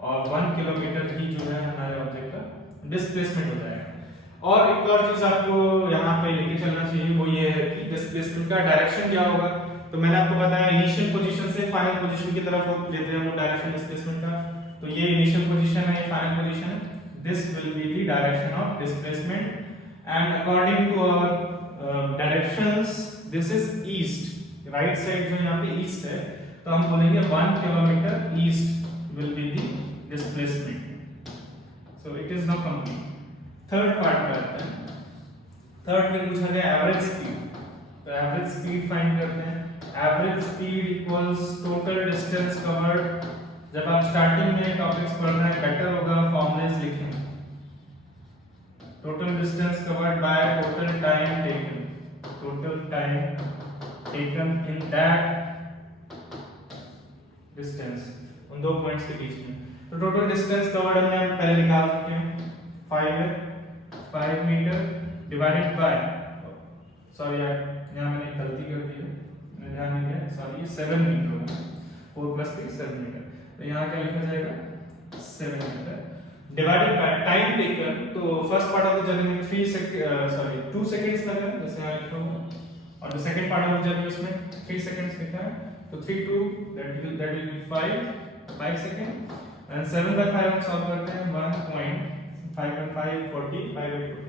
और 1 किलोमीटर ही जो है हमारे ऑब्जेक्ट का डिस्प्लेसमेंट हो जाएगा। और एक और चीज आपको यहाँ पे लेके चलना चाहिए, वो ये है कि डिस्प्लेसमेंट का डायरेक्शन क्या होगा। तो मैंने आपको बताया इनिशियल पोजीशन से फाइनल पोजीशन की तरफ लेते हैं वो डायरेक्शन डिस्प्लेसमेंट का। तो ये इनिशियल पोजीशन है, ये फाइनल पोजीशन है, this will be the direction of displacement and according to our directions this is east. Right side जो यहाँ पे ईस्ट है, तो हम बोलेंगे 1 kilometre east will be the displacement. So it is now complete. Third part पे आते हैं। थर्ड में पूछा गया एवरेज स्पीड, तो एवरेज स्पीड फाइंड करते हैं। Average speed equals total distance covered. जब आप स्टार्टिंग में टॉपिक्स पढ़ रहे हैं बेटर होगा फॉर्मूलाज लिखें। Total distance covered by total time taken, total time taken in that distance, उन दो पॉइंट्स के बीच में। तो टोटल डिस्टेंस कवर्ड हमने पहले निकाल चुके हैं, 5 मीटर डिवाइडेड बाय, सॉरी यार यहाँ मैंने गलती कर दी है, मैंने ध्यान नहीं दिया, सॉरी 7 मीटर होगा, 4 + 3 7 मीटर। तो यहाँ क्या लिखा जाएगा 7 metre divided by time taken. तो first part of the journey में 2 सेकंड्स लगा जैसे यहाँ लिखा हुआ, और जो second part of the journey उसमें 3 सेकंड्स लिखा है, तो 3 2 that will be 5 second and 7/5 हम सॉल्व करते हैं 1.5 × 5 40, 5 × 40,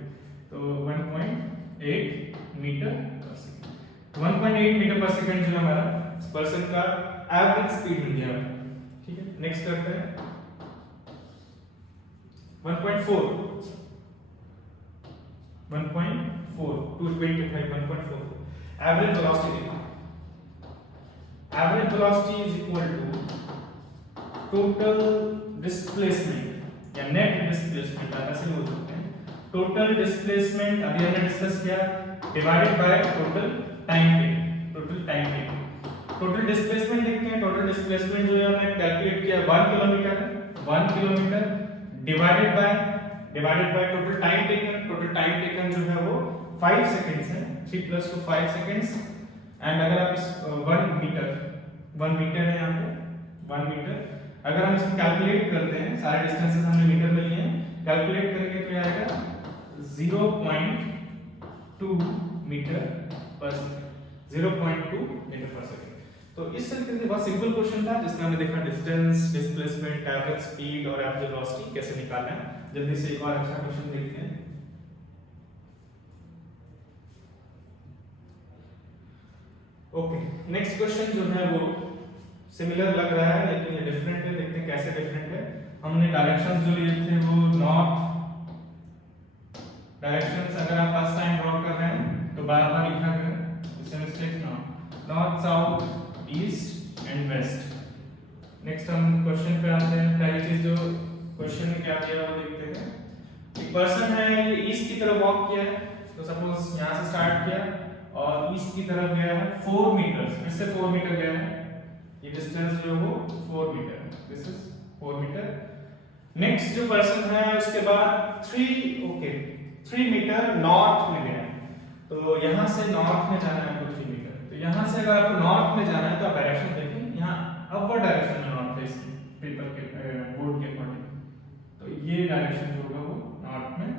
तो 1.8 metre per second. 1.8 metre per second जो हमारा पर्सन का एवरेज स्पीड मिल गया। ठीक है, नेक्स्ट करते हैं 1.4 225 1.4 average velocity. Average velocity is equal to total displacement या नेट डिस्प्लेसमेंट आप ऐसे बोल सकते हैं। टोटल डिस्प्लेसमेंट अभी हमने डिस्कस किया divided by total time taken. Total displacement देखते हैं। टोटल डिस्प्लेसमेंट जो है हमने कैलकुलेट किया 1 किलोमीटर है। 1 kilometre divided by total time taken. Total time taken जो है वो 5 सेकंड्स है। 3 + 2 5 सेकंड्स। एंड अगर आप इस 1 मीटर है यहाँ पे 1 मीटर, अगर हम इसको कैलकुलेट करते हैं, सारे डिस्टेंसेस हमने मीटर में लिए हैं, कैलकुलेट करेंगे तो ये आएगा 0.2 metre per second. 0.2 metre per second. तो इस तरीके से बहुत सिंपल क्वेश्चन था जिसमें हमने देखा डिस्टेंस, डिस्प्लेसमेंट, एवरेज स्पीड और एवरेज वेलोसिटी कैसे निकालना है। जल्दी से एक और अच्छा क्वेश्चन देखते हैं। ओके, नेक्स्ट क्वेश्चन जो है वो सिमिलर लग रहा है लेकिन ये डिफरेंट है। देखते हैं कैसे डिफरेंट है। हमने डायरेक्शंस जो लिए थे वो नॉर्थ डायरेक्शंस, अगर आप फर्स्ट टाइम ड्रॉ कर रहे हैं तो बार बार लिखा करें, इससे मिस्टेक ना हो। North, south, east and west. Next हम क्वेश्चन पे आते हैं। पहली चीज जो क्वेश्चन में क्या दिया वो देखते हैं। एक पर्सन है, ये ईस्ट की तरफ वॉक किया है, तो सपोज यहां से स्टार्ट किया और ईस्ट की तरफ गया है 4 मीटर, फिर से 4 मीटर गया है। ये डिस्टेंस जो है वो 4 metre, this is 4 metre. Next जो पर्सन है उसके बाद 3 मीटर नॉर्थ में गया है, तो यहां से नॉर्थ में जाना है आपको 3 मीटर। तो यहां से अगर आपको नॉर्थ में जाना है तो आप डायरेक्शन देखें, यहां अपवर्ड डायरेक्शन में नॉर्थ है इसकी पेपर के बोर्ड के अकॉर्डिंग। तो ये डायरेक्शन जो होगा वो नॉर्थ में,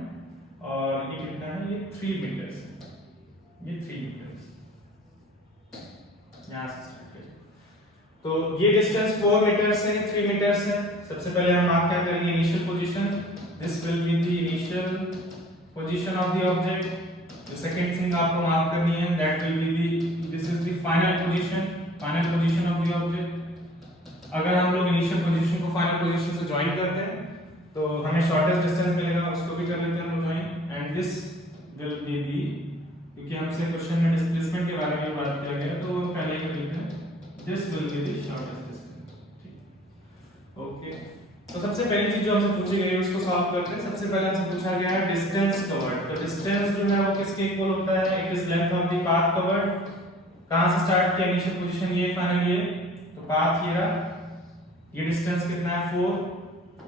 और ये कितना है, ये 3 मीटर, ये 3 मीटर यहां से स्टार्ट करें। तो ये डिस्टेंस 4 मीटर से 3 मीटर से। सबसे पहले हम आप क्या करेंगे, initial position, this will be the initial position of the object. The second thing आपको मार्क करनी है, that will be the this is the final position of the object. अगर हम लोग इनिशियल पोजीशन को फाइनल पोजीशन से ज्वाइन करते हैं तो हमें शॉर्टेस्ट डिस्टेंस मिलेगा, उसको भी कर लेते हैं हम join. And this will be the, क्योंकि हमसे क्वेश्चन में डिस्प्लेसमेंट के बारे में बात किया गया तो पहले ही कर लेते हैं, this will be the shortest distance. Okay, तो सबसे पहली चीज जो हमसे पूछी गई है उसको सॉल्व करते हैं। सबसे पहले हमसे पूछा गया है डिस्टेंस कवर्ड। तो डिस्टेंस जो है वो किसके इक्वल होता है, it is length of the path covered. कहां से स्टार्ट किया, इनिशियल पोजीशन ये, फाइनल ये, तो पाथ ये रहा। ये डिस्टेंस कितना है 4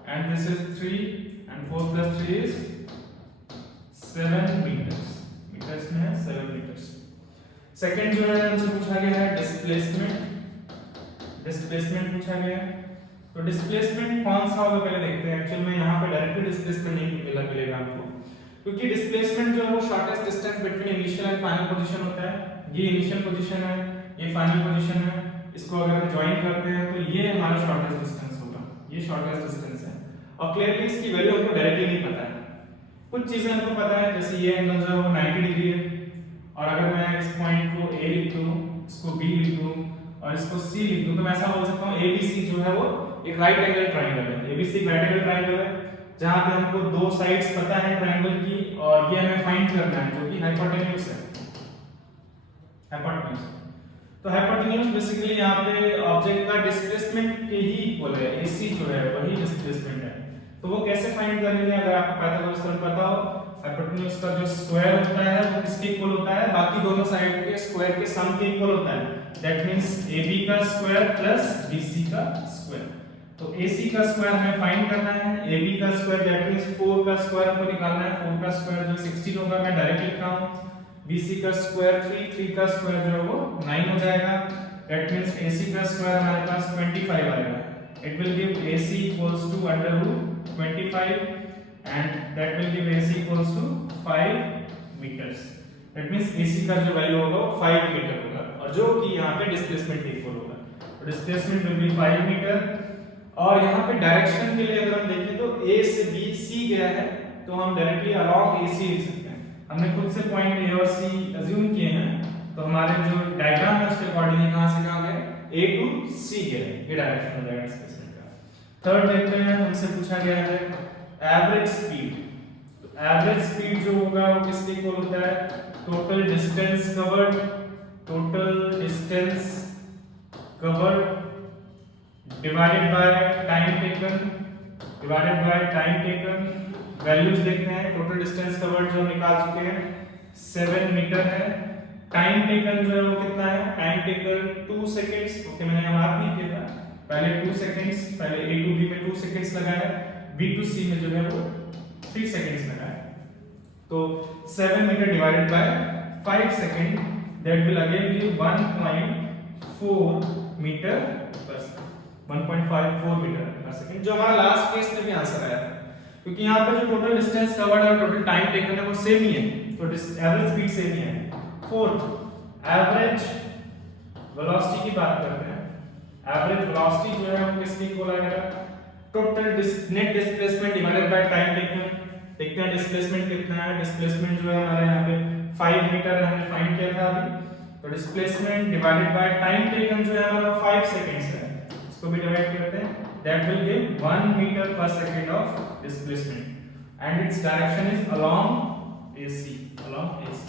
and this is 3 and 4 + 3 is 7 metres. Metres में है 7 मीटर्स। सेकंड जो है हमसे पूछा गया है डिस्प्लेसमेंट पूछा गया है। तो डिस्प्लेसमेंट कौन सा होगा पहले देखते हैं। एक्चुअल में यहाँ पे डायरेक्टली डिस्प्लेसमेंट नहीं मिलेगा आपको, क्योंकि डिस्प्लेसमेंट जो है वो shortest distance between initial and final position होता है। ये इनिशियल पोजीशन है, ये फाइनल पोजीशन है, इसको अगर हम ज्वाइन करते हैं तो ये हमारा शॉर्टेस्ट डिस्टेंस होगा, ये शॉर्टेस्ट डिस्टेंस है। और क्लियरली इसकी वैल्यू हमको डायरेक्टली नहीं पता है, कुछ चीजें हमको पता है, जैसे ये एंगल जो है वो 90 डिग्री है, और अगर मैं इस पॉइंट को A लिख दूं, इसको B लिख दूं और इसको C लिख दूं, तो मैं ऐसा बोल सकता हूं ABC जो है वो एक राइट एंगल ट्रायंगल है। ABC एक राइट एंगल ट्रायंगल है जहां पे हमको दो साइड्स पता है ट्रायंगल की, और ये हमें फाइंड करना है जो कि हाइपोटेन्यूज है। हाइपोटेन्यूज, तो हाइपोटेन्यूज बेसिकली यहाँ पे ऑब्जेक्ट का डिस्प्लेसमेंट के ही इक्वल है। AC जो है वही डिस्प्लेसमेंट है। तो वो कैसे फाइंड करेंगे, अगर आपको पाइथागोरस थ्योरम पता हो, हाइपोटेन्यूज का जो स्क्वायर होता है वो किसके इक्वल होता है, बाकी दोनों साइड के स्क्वायर के सम के इक्वल होता है। दैट मींस AB का स्क्वायर प्लस BC का स्क्वायर। तो AC का स्क्वायर हमें फाइंड करना है, AB का स्क्वायर दैट मींस 4 का स्क्वायर हमको निकालना है। 4 का स्क्वायर जो 16 होगा, मैं डायरेक्ट लिख रहा हूं। BC का स्क्वायर 3 का स्क्वायर जो है वो 9 हो जाएगा। दैट मींस AC का स्क्वायर हमारे पास 25 आएगा। It will give AC equals to √25 and that will give AC equals to 5 meters. That means AC का जो वैल्यू होगा वो 5 मीटर होगा, और जो कि यहाँ पे डिस्प्लेसमेंट के इक्वल होगा। तो डिस्प्लेसमेंट विल बी 5 मीटर। और यहाँ पे डायरेक्शन के लिए अगर हम देखें तो A से B C गया है, तो हम डायरेक्टली अलोंग AC लिख सकते हैं। हमने खुद से पॉइंट A और C अज्यूम किए हैं, तो हमारे जो डायग्राम है उसके अकॉर्डिंग कहां से कहां गए, A to C गए, ये डायरेक्शन हो जाएगा डिस्प्लेसमेंट का। थर्ड देखते हैं, हमसे पूछा गया है एवरेज स्पीड। तो एवरेज स्पीड जो होगा वो किसके इक्वल होता है, total distance covered divided by time taken divided by time taken, values देखते हैं। टोटल डिस्टेंस कवर्ड जो निकाल चुके हैं 7 मीटर है। टाइम टेकन जो है वो कितना है, टाइम टेकन 2 सेकंड्स। ओके, मैंने यहाँ मार्क नहीं किया था, पहले 2 सेकंड्स, पहले A to B में 2 सेकंड्स लगाया, B to C में जो है वो 3 सेकंड्स लगाया। तो 7 metre divided by 5 second, that will again give 1.4 metre per second, 1.54 metre per second, जो हमारा लास्ट केस में भी आंसर आया था। क्योंकि यहाँ पे जो टोटल डिस्टेंस कवर्ड है और टोटल टाइम टेकन है वो सेम ही है, तो एवरेज स्पीड सेम ही है। फोर्थ, एवरेज वेलोसिटी की बात करते हैं। एवरेज वेलोसिटी जो है वो किसकी इक्वल आएगा, total net displacement divided by time taken. देखते हैं डिस्प्लेसमेंट कितना है। डिस्प्लेसमेंट जो है हमारे यहाँ पे 5 मीटर हमने फाइंड किया था अभी, तो displacement divided by time taken जो है हमारा 5 सेकंड्स है, इसको भी डिवाइड करते हैं, that will give 1 metre per second of displacement and its direction is along AC, along AC।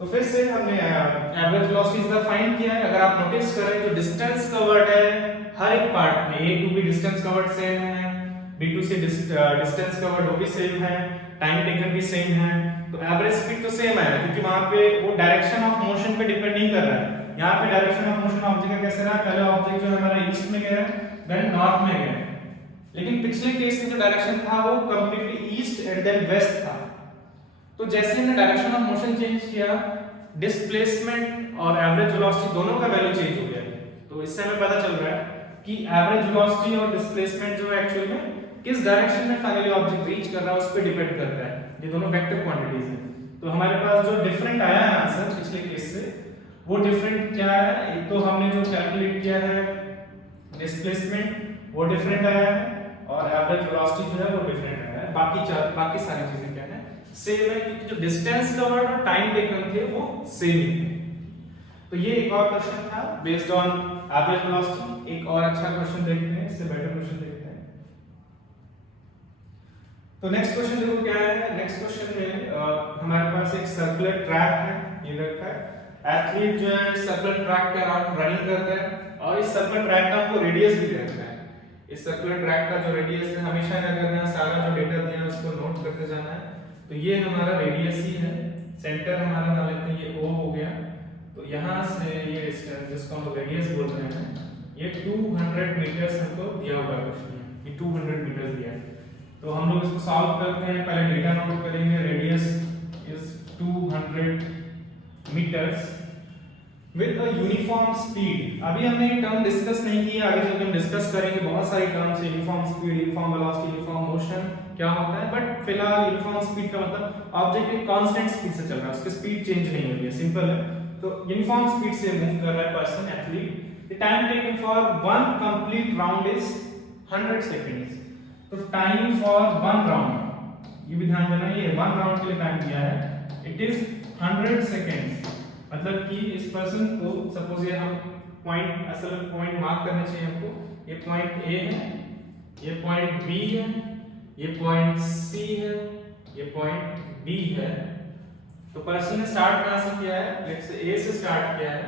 तो फिर से हमने एवरेज वेलोसिटी का फाइंड किया है। अगर आप नोटिस करें तो डिस्टेंस कवर्ड है हर एक पार्ट में, A to B distance covered same है, B to C distance covered वो भी सेम है, टाइम टेकन भी सेम है, तो एवरेज स्पीड तो सेम है, क्योंकि वहां पे वो डायरेक्शन ऑफ मोशन पे डिपेंड नहीं कर रहा है। यहाँ पे डायरेक्शन ऑफ मोशन ऑब्जेक्ट का कैसे रहा, पहले ऑब्जेक्ट जो है हमारा ईस्ट में गया, देन नॉर्थ में गया, लेकिन पिछले केस में जो डायरेक्शन था वो completely east and then west था। तो जैसे हमने डायरेक्शन ऑफ मोशन चेंज किया, डिस्प्लेसमेंट और एवरेज वेलोसिटी दोनों का वैल्यू चेंज हो गया। तो इससे हमें पता चल रहा है कि एवरेज वेलोसिटी और डिस्प्लेसमेंट जो है एक्चुअल में किस डायरेक्शन में फाइनली ऑब्जेक्ट रीच कर रहा है उस पर डिपेंड करता है। ये दोनों वेक्टर क्वांटिटीज हैं। तो हमारे पास जो डिफरेंट आया है आंसर पिछले केस से, वो डिफरेंट क्या है, एक तो हमने जो कैलकुलेट किया है डिस्प्लेसमेंट वो डिफरेंट आया है और एवरेज वेलोसिटी जो है वो डिफरेंट आया है। बाकी सारी चीजें क्या है, सेम है, क्योंकि जो डिस्टेंस कवर्ड और टाइम टेकन थे वो सेम ही थे। तो ये एक और क्वेश्चन था बेस्ड ऑन एवरेज वेलोसिटी। एक और अच्छा क्वेश्चन देखते हैं, इससे बेटर क्वेश्चन देखते हैं। तो नेक्स्ट क्वेश्चन देखो क्या है। नेक्स्ट क्वेश्चन में हमारे पास एक सर्कुलर ट्रैक है, ये रखा है, एथलीट जो है सर्कुलर ट्रैक के अराउंड रनिंग करते हैं और इस सर्कुलर ट्रैक का हमको रेडियस भी दे रखा है। इस सर्कुलर ट्रैक का जो रेडियस है हमेशा क्या करना है, सारा जो डेटा दिया है उसको नोट करते जाना है। तो ये हमारा रेडियस ही है, सेंटर हमारा मान लेते हैं ये O हो गया, तो यहाँ से ये डिस्टेंस जिसको हम रेडियस बोल रहे हैं, ये 200 मीटर्स हमको दिया हुआ है क्वेश्चन में, ये 200 मीटर्स दिया है। तो हम लोग इसको सॉल्व करते हैं, पहले डेटा नोट करेंगे, radius is 200 metres with a uniform speed. अभी हमने ये टर्म डिस्कस नहीं की, आगे चलकर हम डिस्कस करेंगे। बहुत सारी टर्म्स है, uniform speed, uniform velocity, uniform motion क्या होता है, बट फिलहाल यूनिफॉर्म स्पीड का मतलब ऑब्जेक्ट एक कांस्टेंट स्पीड से चल रहा है, उसकी स्पीड चेंज नहीं हो रही है, सिंपल है। तो यूनिफॉर्म स्पीड से मूव कर रहा है person, athlete. The time taken for one complete round is 100 seconds. तो टाइम फॉर वन राउंड, ये भी ध्यान देना, ये वन राउंड के लिए टाइम दिया है, इट इज 100 सेकंड्स। मतलब कि इस पर्सन को सपोज ये हम पॉइंट, असल पॉइंट मार्क करना चाहिए हमको, ये पॉइंट A है, ये पॉइंट B है, ये पॉइंट C है, ये पॉइंट D है। तो पर्सन ने स्टार्ट कहां से किया है, लेट्स से A से स्टार्ट किया है,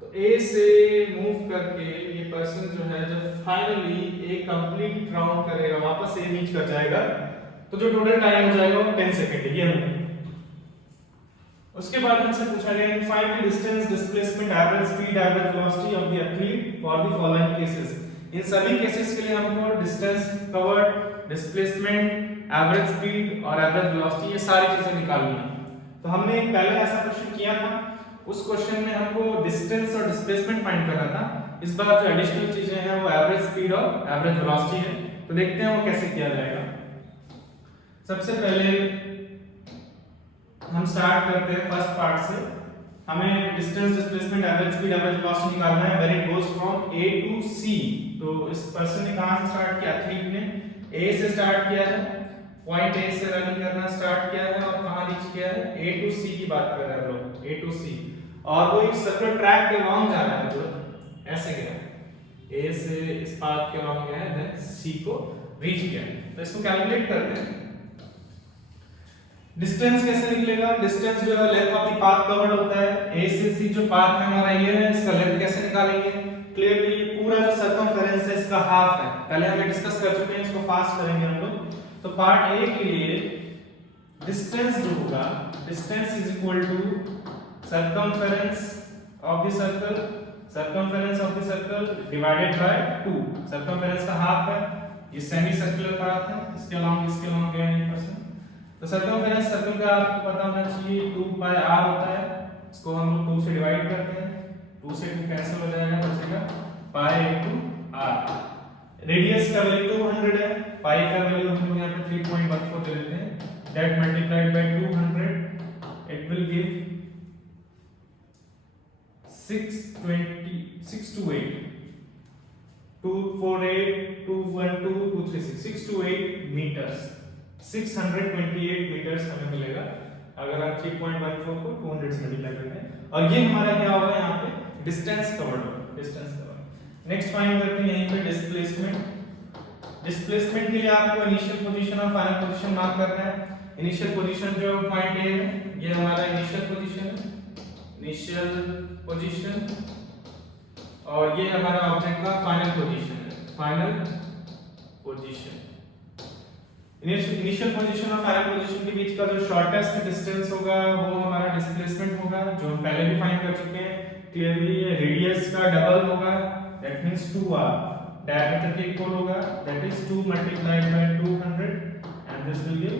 तो A से मूव करके ये पर्सन जो है जब फाइनली एक कंप्लीट राउंड करेगा, वापस A रीच कर जाएगा, तो जो टोटल टाइम हो जाएगा वो 10 सेकंड है, ये होगा। उसके बाद हमसे पूछा गया find the distance, displacement, average speed, average velocity of the athlete for the following cases. इन सभी केसेस के लिए हमको distance covered, displacement, average speed और एवरेज वेलोसिटी ये सारी चीजें निकालनी है। तो हमने पहले ऐसा क्वेश्चन किया था, उस क्वेश्चन में हमको डिस्टेंस और डिस्प्लेसमेंट फाइंड करना था। इस बार जो एडिशनल चीजें हैं वो एवरेज स्पीड और एवरेज वेलोसिटी है। तो देखते हैं वो कैसे किया जाएगा। सबसे पहले हम स्टार्ट करते हैं फर्स्ट पार्ट से। हमें distance, displacement, average speed, average velocity निकालना है when it goes from A to C। तो इस पर्सन ने कहां से स्टार्ट किया, एथलीट ने A से स्टार्ट किया है, पॉइंट A से रनिंग करना स्टार्ट किया है और कहां रीच किया है, A टू C की बात कर रहे हैं लोग, A टू C। और वो एक सर्कुलर ट्रैक के लॉन्ग जा रहा है, मतलब ऐसे गया, A से इस पाथ के लॉन्ग गया है, देन C को रीच किया। तो इसको कैलकुलेट करते हैं। डिस्टेंस कैसे निकलेगा, डिस्टेंस जो है length of the path covered होता है, A से C जो पाथ है हमारा ये है, इसका लेंथ कैसे निकालेंगे, क्लियरली ये पूरा जो सर्कमफेरेंस है इसका हाफ है, पहले हमें डिस्कस कर चुके हैं, इसको फास्ट करेंगे हम लोग। तो पार्ट ए के लिए डिस्टेंस जो होगा, distance is equal to circumference of the circle, circumference of the circle divided by 2। Circumference का हाफ है, ये सेमी सर्कुलर पार्ट है, इसके अलोंग गया 1%। तो सर्कमफेरेंस सर्कल का आपको पता होना चाहिए 2 पाई r होता है, इसको हम लोग 2 से डिवाइड करते हैं, 2 से 2 कैंसिल हो जाएगा, बचेगा पाई इनटू r। रेडियस का वैल्यू 200 है, पाई का वैल्यू हम लोग यहां पे 3.14 दे देते हैं, that multiplied by 200 it will give 628 248 212 236 628 metres, 628 metres हमें मिलेगा अगर आप 3.14 को 200 से मल्टीप्लाई करते हैं। और ये हमारा क्या होगा यहाँ पे डिस्टेंस कवर्ड होगा, डिस्टेंस कवर्ड। नेक्स्ट फाइंड करते हैं यहीं पे डिस्प्लेसमेंट। डिस्प्लेसमेंट के लिए आपको इनिशियल पोजीशन और फाइनल पोजीशन मार्क करना है। इनिशियल पोजीशन जो पॉइंट ए है, ये हमारा इनिशियल पोजीशन है, इनिशियल पोजीशन, और ये हमारा ऑब्जेक्ट का फाइनल पोजीशन है, फाइनल पोजीशन। इनिशियल पोजीशन और फाइनल पोजीशन के बीच का जो शॉर्टेस्ट डिस्टेंस होगा वो हमारा डिस्प्लेसमेंट होगा, जो हम पहले भी फाइंड कर चुके हैं। क्लियरली ये रेडियस का डबल होगा, दैट मींस 2r, डायमीटर के इक्वल होगा, that is 2 multiplied by 200 and this will give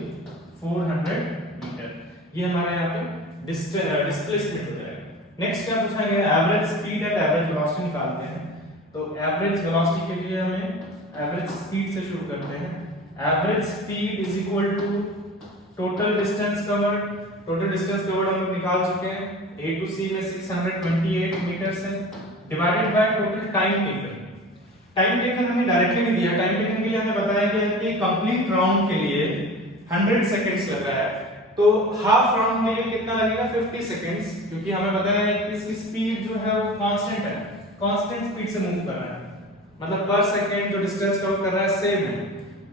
400 metre. ये हमारा यहाँ पे डिस्प्लेसमेंट हो जाएगा। नेक्स्ट क्या पूछा गया, average speed and average velocity निकालते हैं। तो एवरेज वेलोसिटी के लिए हमें एवरेज स्पीड से शुरू करते हैं। Average speed is equal to total distance covered. Total distance covered हम लोग निकाल चुके हैं, A to C में 628 मीटर्स है, divided by total time taken. Time taken हमें डायरेक्टली नहीं दिया, टाइम टेकन के लिए हमें बताया गया है कि कंप्लीट राउंड के लिए 100 सेकंड्स लग रहा है, तो हाफ राउंड के लिए कितना लगेगा 50 सेकंड्स, क्योंकि हमें बताया है कि इसकी स्पीड जो है वो कांस्टेंट है, कांस्टेंट स्पीड से मूव कर रहा है, मतलब पर सेकंड जो डिस्टेंस कवर कर रहा है सेम है।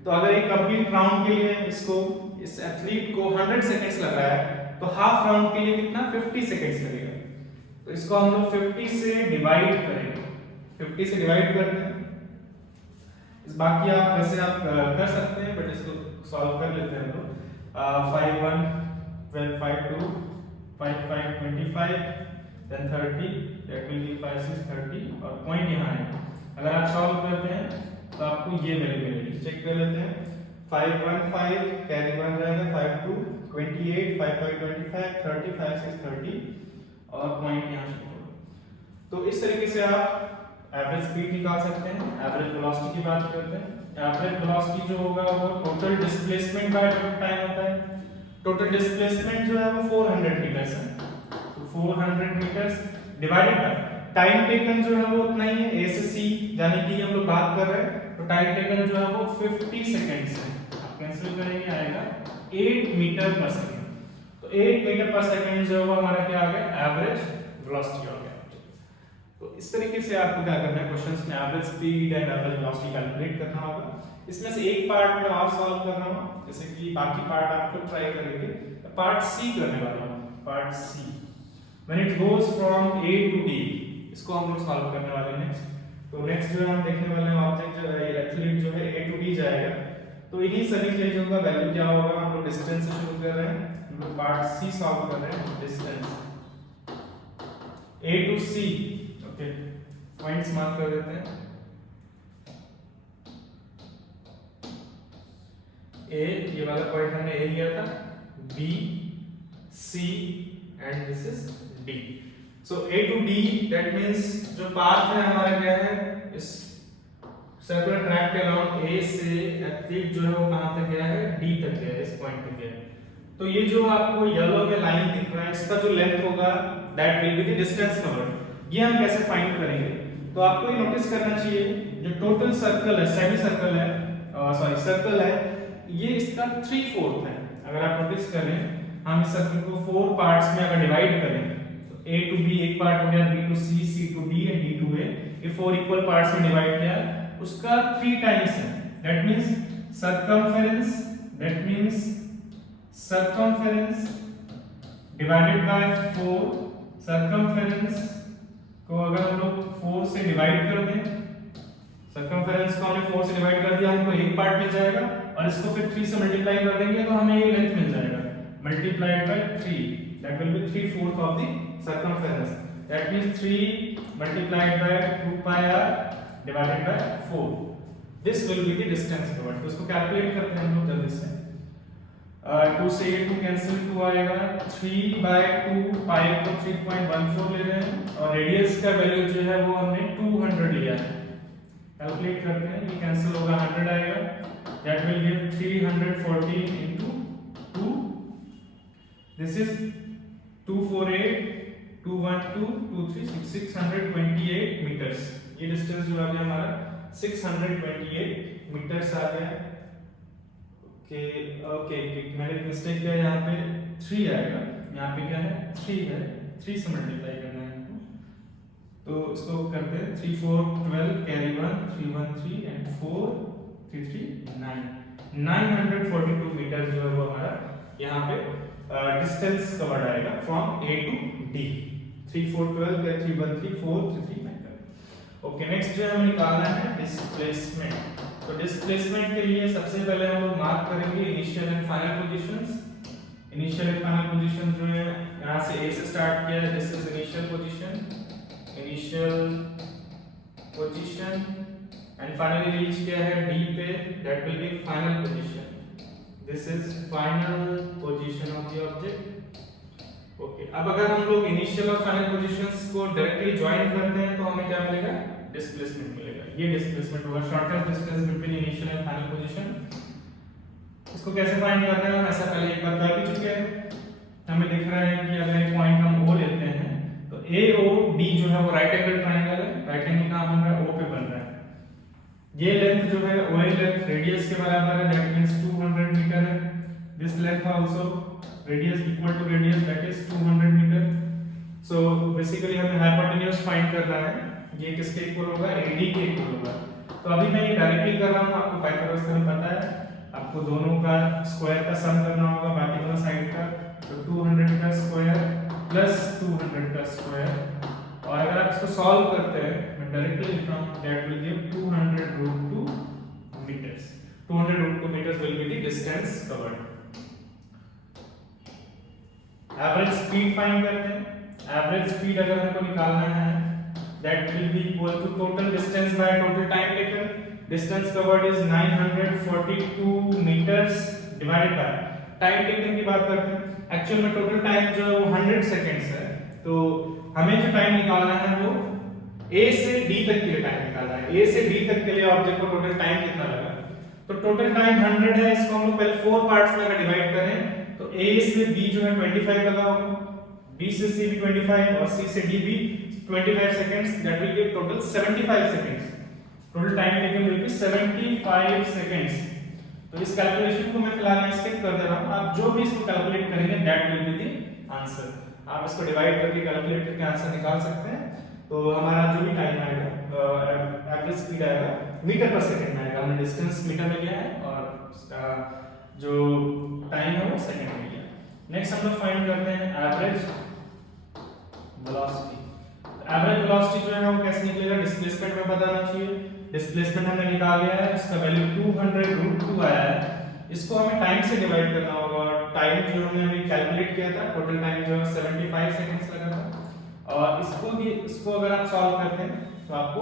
तो अगर एक कंप्लीट राउंड के लिए इसको, इस एथलीट को 100 सेकंड्स लग रहा है, तो हाफ राउंड के लिए कितना 50 सेकंड्स लगेगा। तो इसको हम लोग 50 से डिवाइड करेंगे, 50 से डिवाइड करते हैं। इस बाकी आप वैसे आप कर सकते हैं, बट इसको सॉल्व कर लेते हैं हम लोग। 5 1 12 5 2 5 5 25 then 30, that will be 5 6 30, और पॉइंट यहाँ है। अगर आप सॉल्व करते हैं तो आपको ये वैल्यू मिलेगी, चेक कर लेते हैं। 5 1 5 कैरी 1 रहेगा, 5 2 28 5 5 25 30 5 6 30, और पॉइंट यहाँ से। तो इस तरीके से आप एवरेज स्पीड निकाल सकते हैं। एवरेज वेलोसिटी की बात करते हैं। एवरेज वेलोसिटी जो होगा वो टोटल डिस्प्लेसमेंट बाय टाइम होता है। टोटल डिस्प्लेसमेंट जो है वो 400 मीटर्स है, तो 400 metres divided by time taken जो है वो उतना ही है, A से C यानी कि हम लोग बात कर रहे हैं, तो टाइम टेकन जो है वो 50 सेकंड्स है। आप कैंसिल करेंगे, आएगा 8 मीटर पर सेकंड। तो 8 मीटर पर सेकंड जो है वो हमारा क्या आ गया, एवरेज वेलोसिटी हो गया। तो इस तरीके से आपको क्या करना है, क्वेश्चंस में average speed and average velocity calculate करना होगा। इसमें से एक पार्ट में और सॉल्व कर रहा हूं, जैसे कि बाकी पार्ट आप खुद ट्राई करेंगे। पार्ट सी करने वाला हूं, part C, when it goes from A to D, इसको हम लोग सॉल्व करने वाले हैं नेक्स्ट। तो नेक्स्ट जो है हम देखने वाले हैं, ऑब्जेक्ट जो है एथलीट जो है A टू D जाएगा, तो इन्हीं सभी चीजों का वैल्यू क्या होगा, हम लोग डिस्टेंस से शुरू कर रहे हैं, हम लोग पार्ट सी सॉल्व कर रहे हैं, distance A to C। Okay, points mark कर देते हैं। A, ये वाला पॉइंट हमने A लिया था, B, C and this is D। So A to D, that means जो पाथ है हमारा क्या है, इस सर्कुलर ट्रैक के अराउंड A से एथलीट जो है वो कहां तक गया है, D तक गया है, इस पॉइंट तक गया है। तो ये जो आपको येलो में लाइन दिख रहा है, इसका जो लेंथ होगा that will be the distance covered. ये हम कैसे फाइंड करेंगे, तो आपको ये नोटिस करना चाहिए, जो टोटल सर्कल है, सेमी सर्कल है, सॉरी सर्कल है, ये इसका 3/4 है। अगर आप नोटिस करें, हम इस सर्कल को 4 पार्ट्स में अगर डिवाइड करें, तो A टू B एक पार्ट हो गया, B to C, C to D and D to A, ये 4 इक्वल पार्ट्स में डिवाइड किया, उसका 3 टाइम्स है। That means circumference, that means circumference divided by 4, circumference को अगर हम लोग 4 से डिवाइड कर दें, सर्कमफेरेंस को हमने 4 से डिवाइड कर दिया, हमको एक पार्ट मिल जाएगा और इसको फिर 3 से मल्टीप्लाई कर देंगे तो हमें ये लेंथ मिल जाएगा multiplied by 3, that will be 3/4 of the circumference, that means 3 multiplied by 2 pi r divided by 4, this will be the distance covered. तो इसको कैलकुलेट करते हैं हम लोग जल्दी से। 2 से 2 कैंसिल, 2 आएगा, 3/2 पाई को 3.14 ले रहे हैं और रेडियस का वैल्यू जो है वो हमने 200 लिया है। कैलकुलेट करते हैं, ये कैंसिल होगा, 100 आएगा, that will give 314 into 2, this is 248 212 236 628 metres. ये डिस्टेंस जो आ गया हमारा 628 मीटर्स आ गया। ओके मैंने मिस्टेक किया, यहाँ पे 3 आएगा, यहाँ पे क्या है 3 है, 3 से मल्टीप्लाई करना है हमको, तो इसको करते हैं 3 4 12 कैरी 1 3 1 3 एंड 4 3 3 942 मीटर जो है वो हमारा यहाँ पे डिस्टेंस कवर्ड आएगा from A to D. 3 4 12 3 1 3 4 3 3 9। Okay, next जो हमें निकालना है डिस्प्लेसमेंट। तो डिस्प्लेसमेंट के लिए सबसे पहले हम लोग मार्क करेंगे initial and final positions. Initial and final position जो है यहाँ से ए से स्टार्ट किया है, this is initial position and finally reach किया है डी पे, that will be final position, this is final position of the object. Okay, अब अगर हम लोग इनिशियल और फाइनल पोजीशंस को डायरेक्टली ज्वाइन करते हैं तो हमें क्या मिलेगा, डिस्प्लेसमेंट मिलेगा। ये डिस्प्लेसमेंट होगा, shortest distance between initial and final position. इसको कैसे फाइंड करना है, हम ऐसा पहले एक बार कर भी चुके हैं। हमें दिख रहा है कि अगर एक पॉइंट हम O लेते हैं तो AOD जो है वो राइट एंगल ट्रायंगल है, राइट एंगल कहां बन रहा है, O पे बन रहा है। ये लेंथ जो है OA लेंथ रेडियस के बराबर है, दैट मींस 200 मीटर है। This length also radius equal to radius, that is 200 metre. So basically हमें हाइपोटेन्यूज फाइंड करना है, ये किसके इक्वल होगा, AD के इक्वल होगा। तो अभी मैं ये डायरेक्टली कर रहा हूं, आपको पाइथागोरस थ्योरम पता है, आपको दोनों का स्क्वायर का सम करना होगा बाकी दोनों साइड का, तो 200 का स्क्वायर प्लस 200 का स्क्वायर, और अगर आप इसको सॉल्व करते हैं, मैं डायरेक्टली लिख रहा हूं, that will give 200√2 metres. 200√2 metres will be the distance covered. Average speed find करते हैं। एवरेज स्पीड अगर हमको निकालना है, that will be equal to total distance by total time taken. Distance covered is 942 meters divided by time taken की बात करते हैं। एक्चुअल में टोटल टाइम जो है वो 100 सेकंड्स है, तो हमें जो टाइम निकालना है वो A से D तक के लिए टाइम निकालना है। A से D तक के लिए ऑब्जेक्ट को टोटल टाइम कितना लगा, तो टोटल टाइम 100 है, इसको हम लोग पहले 4 पार्ट्स में अगर डिवाइड करें तो A से B जो है 25 लगा होगा, B से C भी 25 और C से D भी 25 seconds, that will give total 75 seconds. Total time taken will be 75 seconds. तो इस कैलकुलेशन को मैं फिलहाल स्किप कर दे रहा हूँ, आप जो भी इसको कैलकुलेट करेंगे that will be the answer. आप इसको डिवाइड करके कैलकुलेट करके आंसर निकाल सकते हैं। तो हमारा जो भी टाइम आएगा, एवरेज स्पीड आएगा मीटर पर सेकंड में आएगा, हमने डिस्टेंस मीटर में लिया है और उसका जो टाइम है वो सेकंड में लिया है। नेक्स्ट हम लोग फाइंड करते हैं एवरेज वेलोसिटी। एवरेज वेलोसिटी जो है वो कैसे निकलेगा, डिस्प्लेसमेंट में बताना चाहिए। डिस्प्लेसमेंट हमने निकाल लिया है, इसका वैल्यू 200√2 आया है। इसको हमें टाइम से डिवाइड करना होगा, और टाइम जो हमने अभी कैलकुलेट किया था, टोटल टाइम जो है 75 सेकंड्स लगा था, और इसको अगर आप सॉल्व करते हैं तो आपको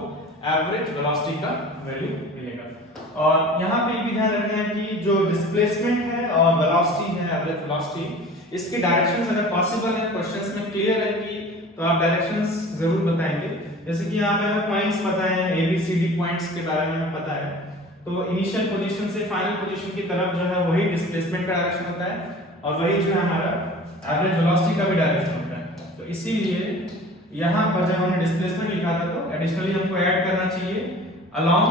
एवरेज वेलोसिटी का वैल्यू मिलेगा। और यहाँ पे भी ध्यान रखना है कि जो डिस्प्लेसमेंट है और वेलोसिटी है, एवरेज वेलोसिटी, इसके डायरेक्शंस अगर पॉसिबल है, क्वेश्चंस में क्लियर है कि तो आप डायरेक्शंस जरूर बताएंगे। जैसे कि यहाँ पे हमें पॉइंट्स बताए हैं, ABCD पॉइंट्स के बारे में हमें पता है, तो इनिशियल पोजीशन से फाइनल पोजीशन की तरफ जो है वही डिस्प्लेसमेंट का डायरेक्शन होता है, और वही जो है हमारा एवरेज वेलोसिटी का भी डायरेक्शन होता है। तो इसीलिए यहाँ पर जब हमने डिस्प्लेसमेंट लिखा था तो एडिशनली हमको ऐड करना चाहिए अलोंग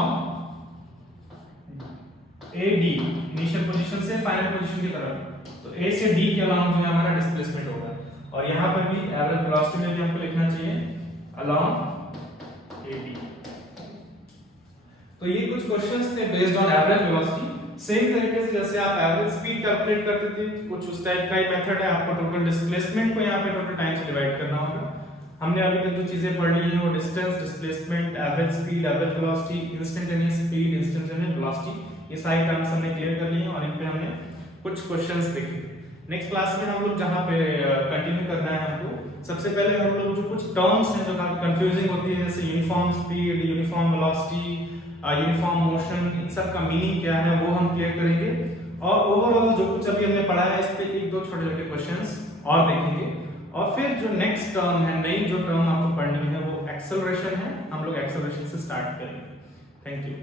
AD, इनिशियल पोजीशन से फाइनल पोजीशन की तरफ, तो A से D के अलोंग जो है हमारा डिस्प्लेसमेंट होगा। और यहाँ पर भी एवरेज वेलोसिटी में भी हमको लिखना चाहिए अलोंग AD। तो ये कुछ क्वेश्चंस थे based on average velocity. Same तरीके से जैसे आप एवरेज स्पीड कैलकुलेट करते थे, कुछ उस टाइप का ही मेथड है। आपको टोटल डिस्प्लेसमेंट को यहाँ पे टोटल टाइम से डिवाइड करना होगा। हमने अभी तक जो चीजें पढ़ ली हैं वो distance, displacement, average speed, average velocity, instantaneous speed, instantaneous velocity, ये सारे टर्म्स हमने क्लियर कर लिए हैं और इन पे हमने कुछ क्वेश्चंस देखे। नेक्स्ट क्लास में हम लोग जहाँ पे कंटिन्यू करना है हमको, सबसे पहले हम लोग जो कुछ टर्म्स हैं जो काफी कंफ्यूजिंग होती है, जैसे uniform speed, uniform velocity, uniform motion, इन सब का मीनिंग क्या है वो हम क्लियर करेंगे। और ओवरऑल जो कुछ अभी हमने पढ़ा है इस पे एक दो छोटे छोटे क्वेश्चंस और देखेंगे। और फिर जो नेक्स्ट टर्म है, नई जो टर्म आपको पढ़नी है वो एक्सेलरेशन है, हम लोग एक्सेलरेशन से स्टार्ट करेंगे। Thank you.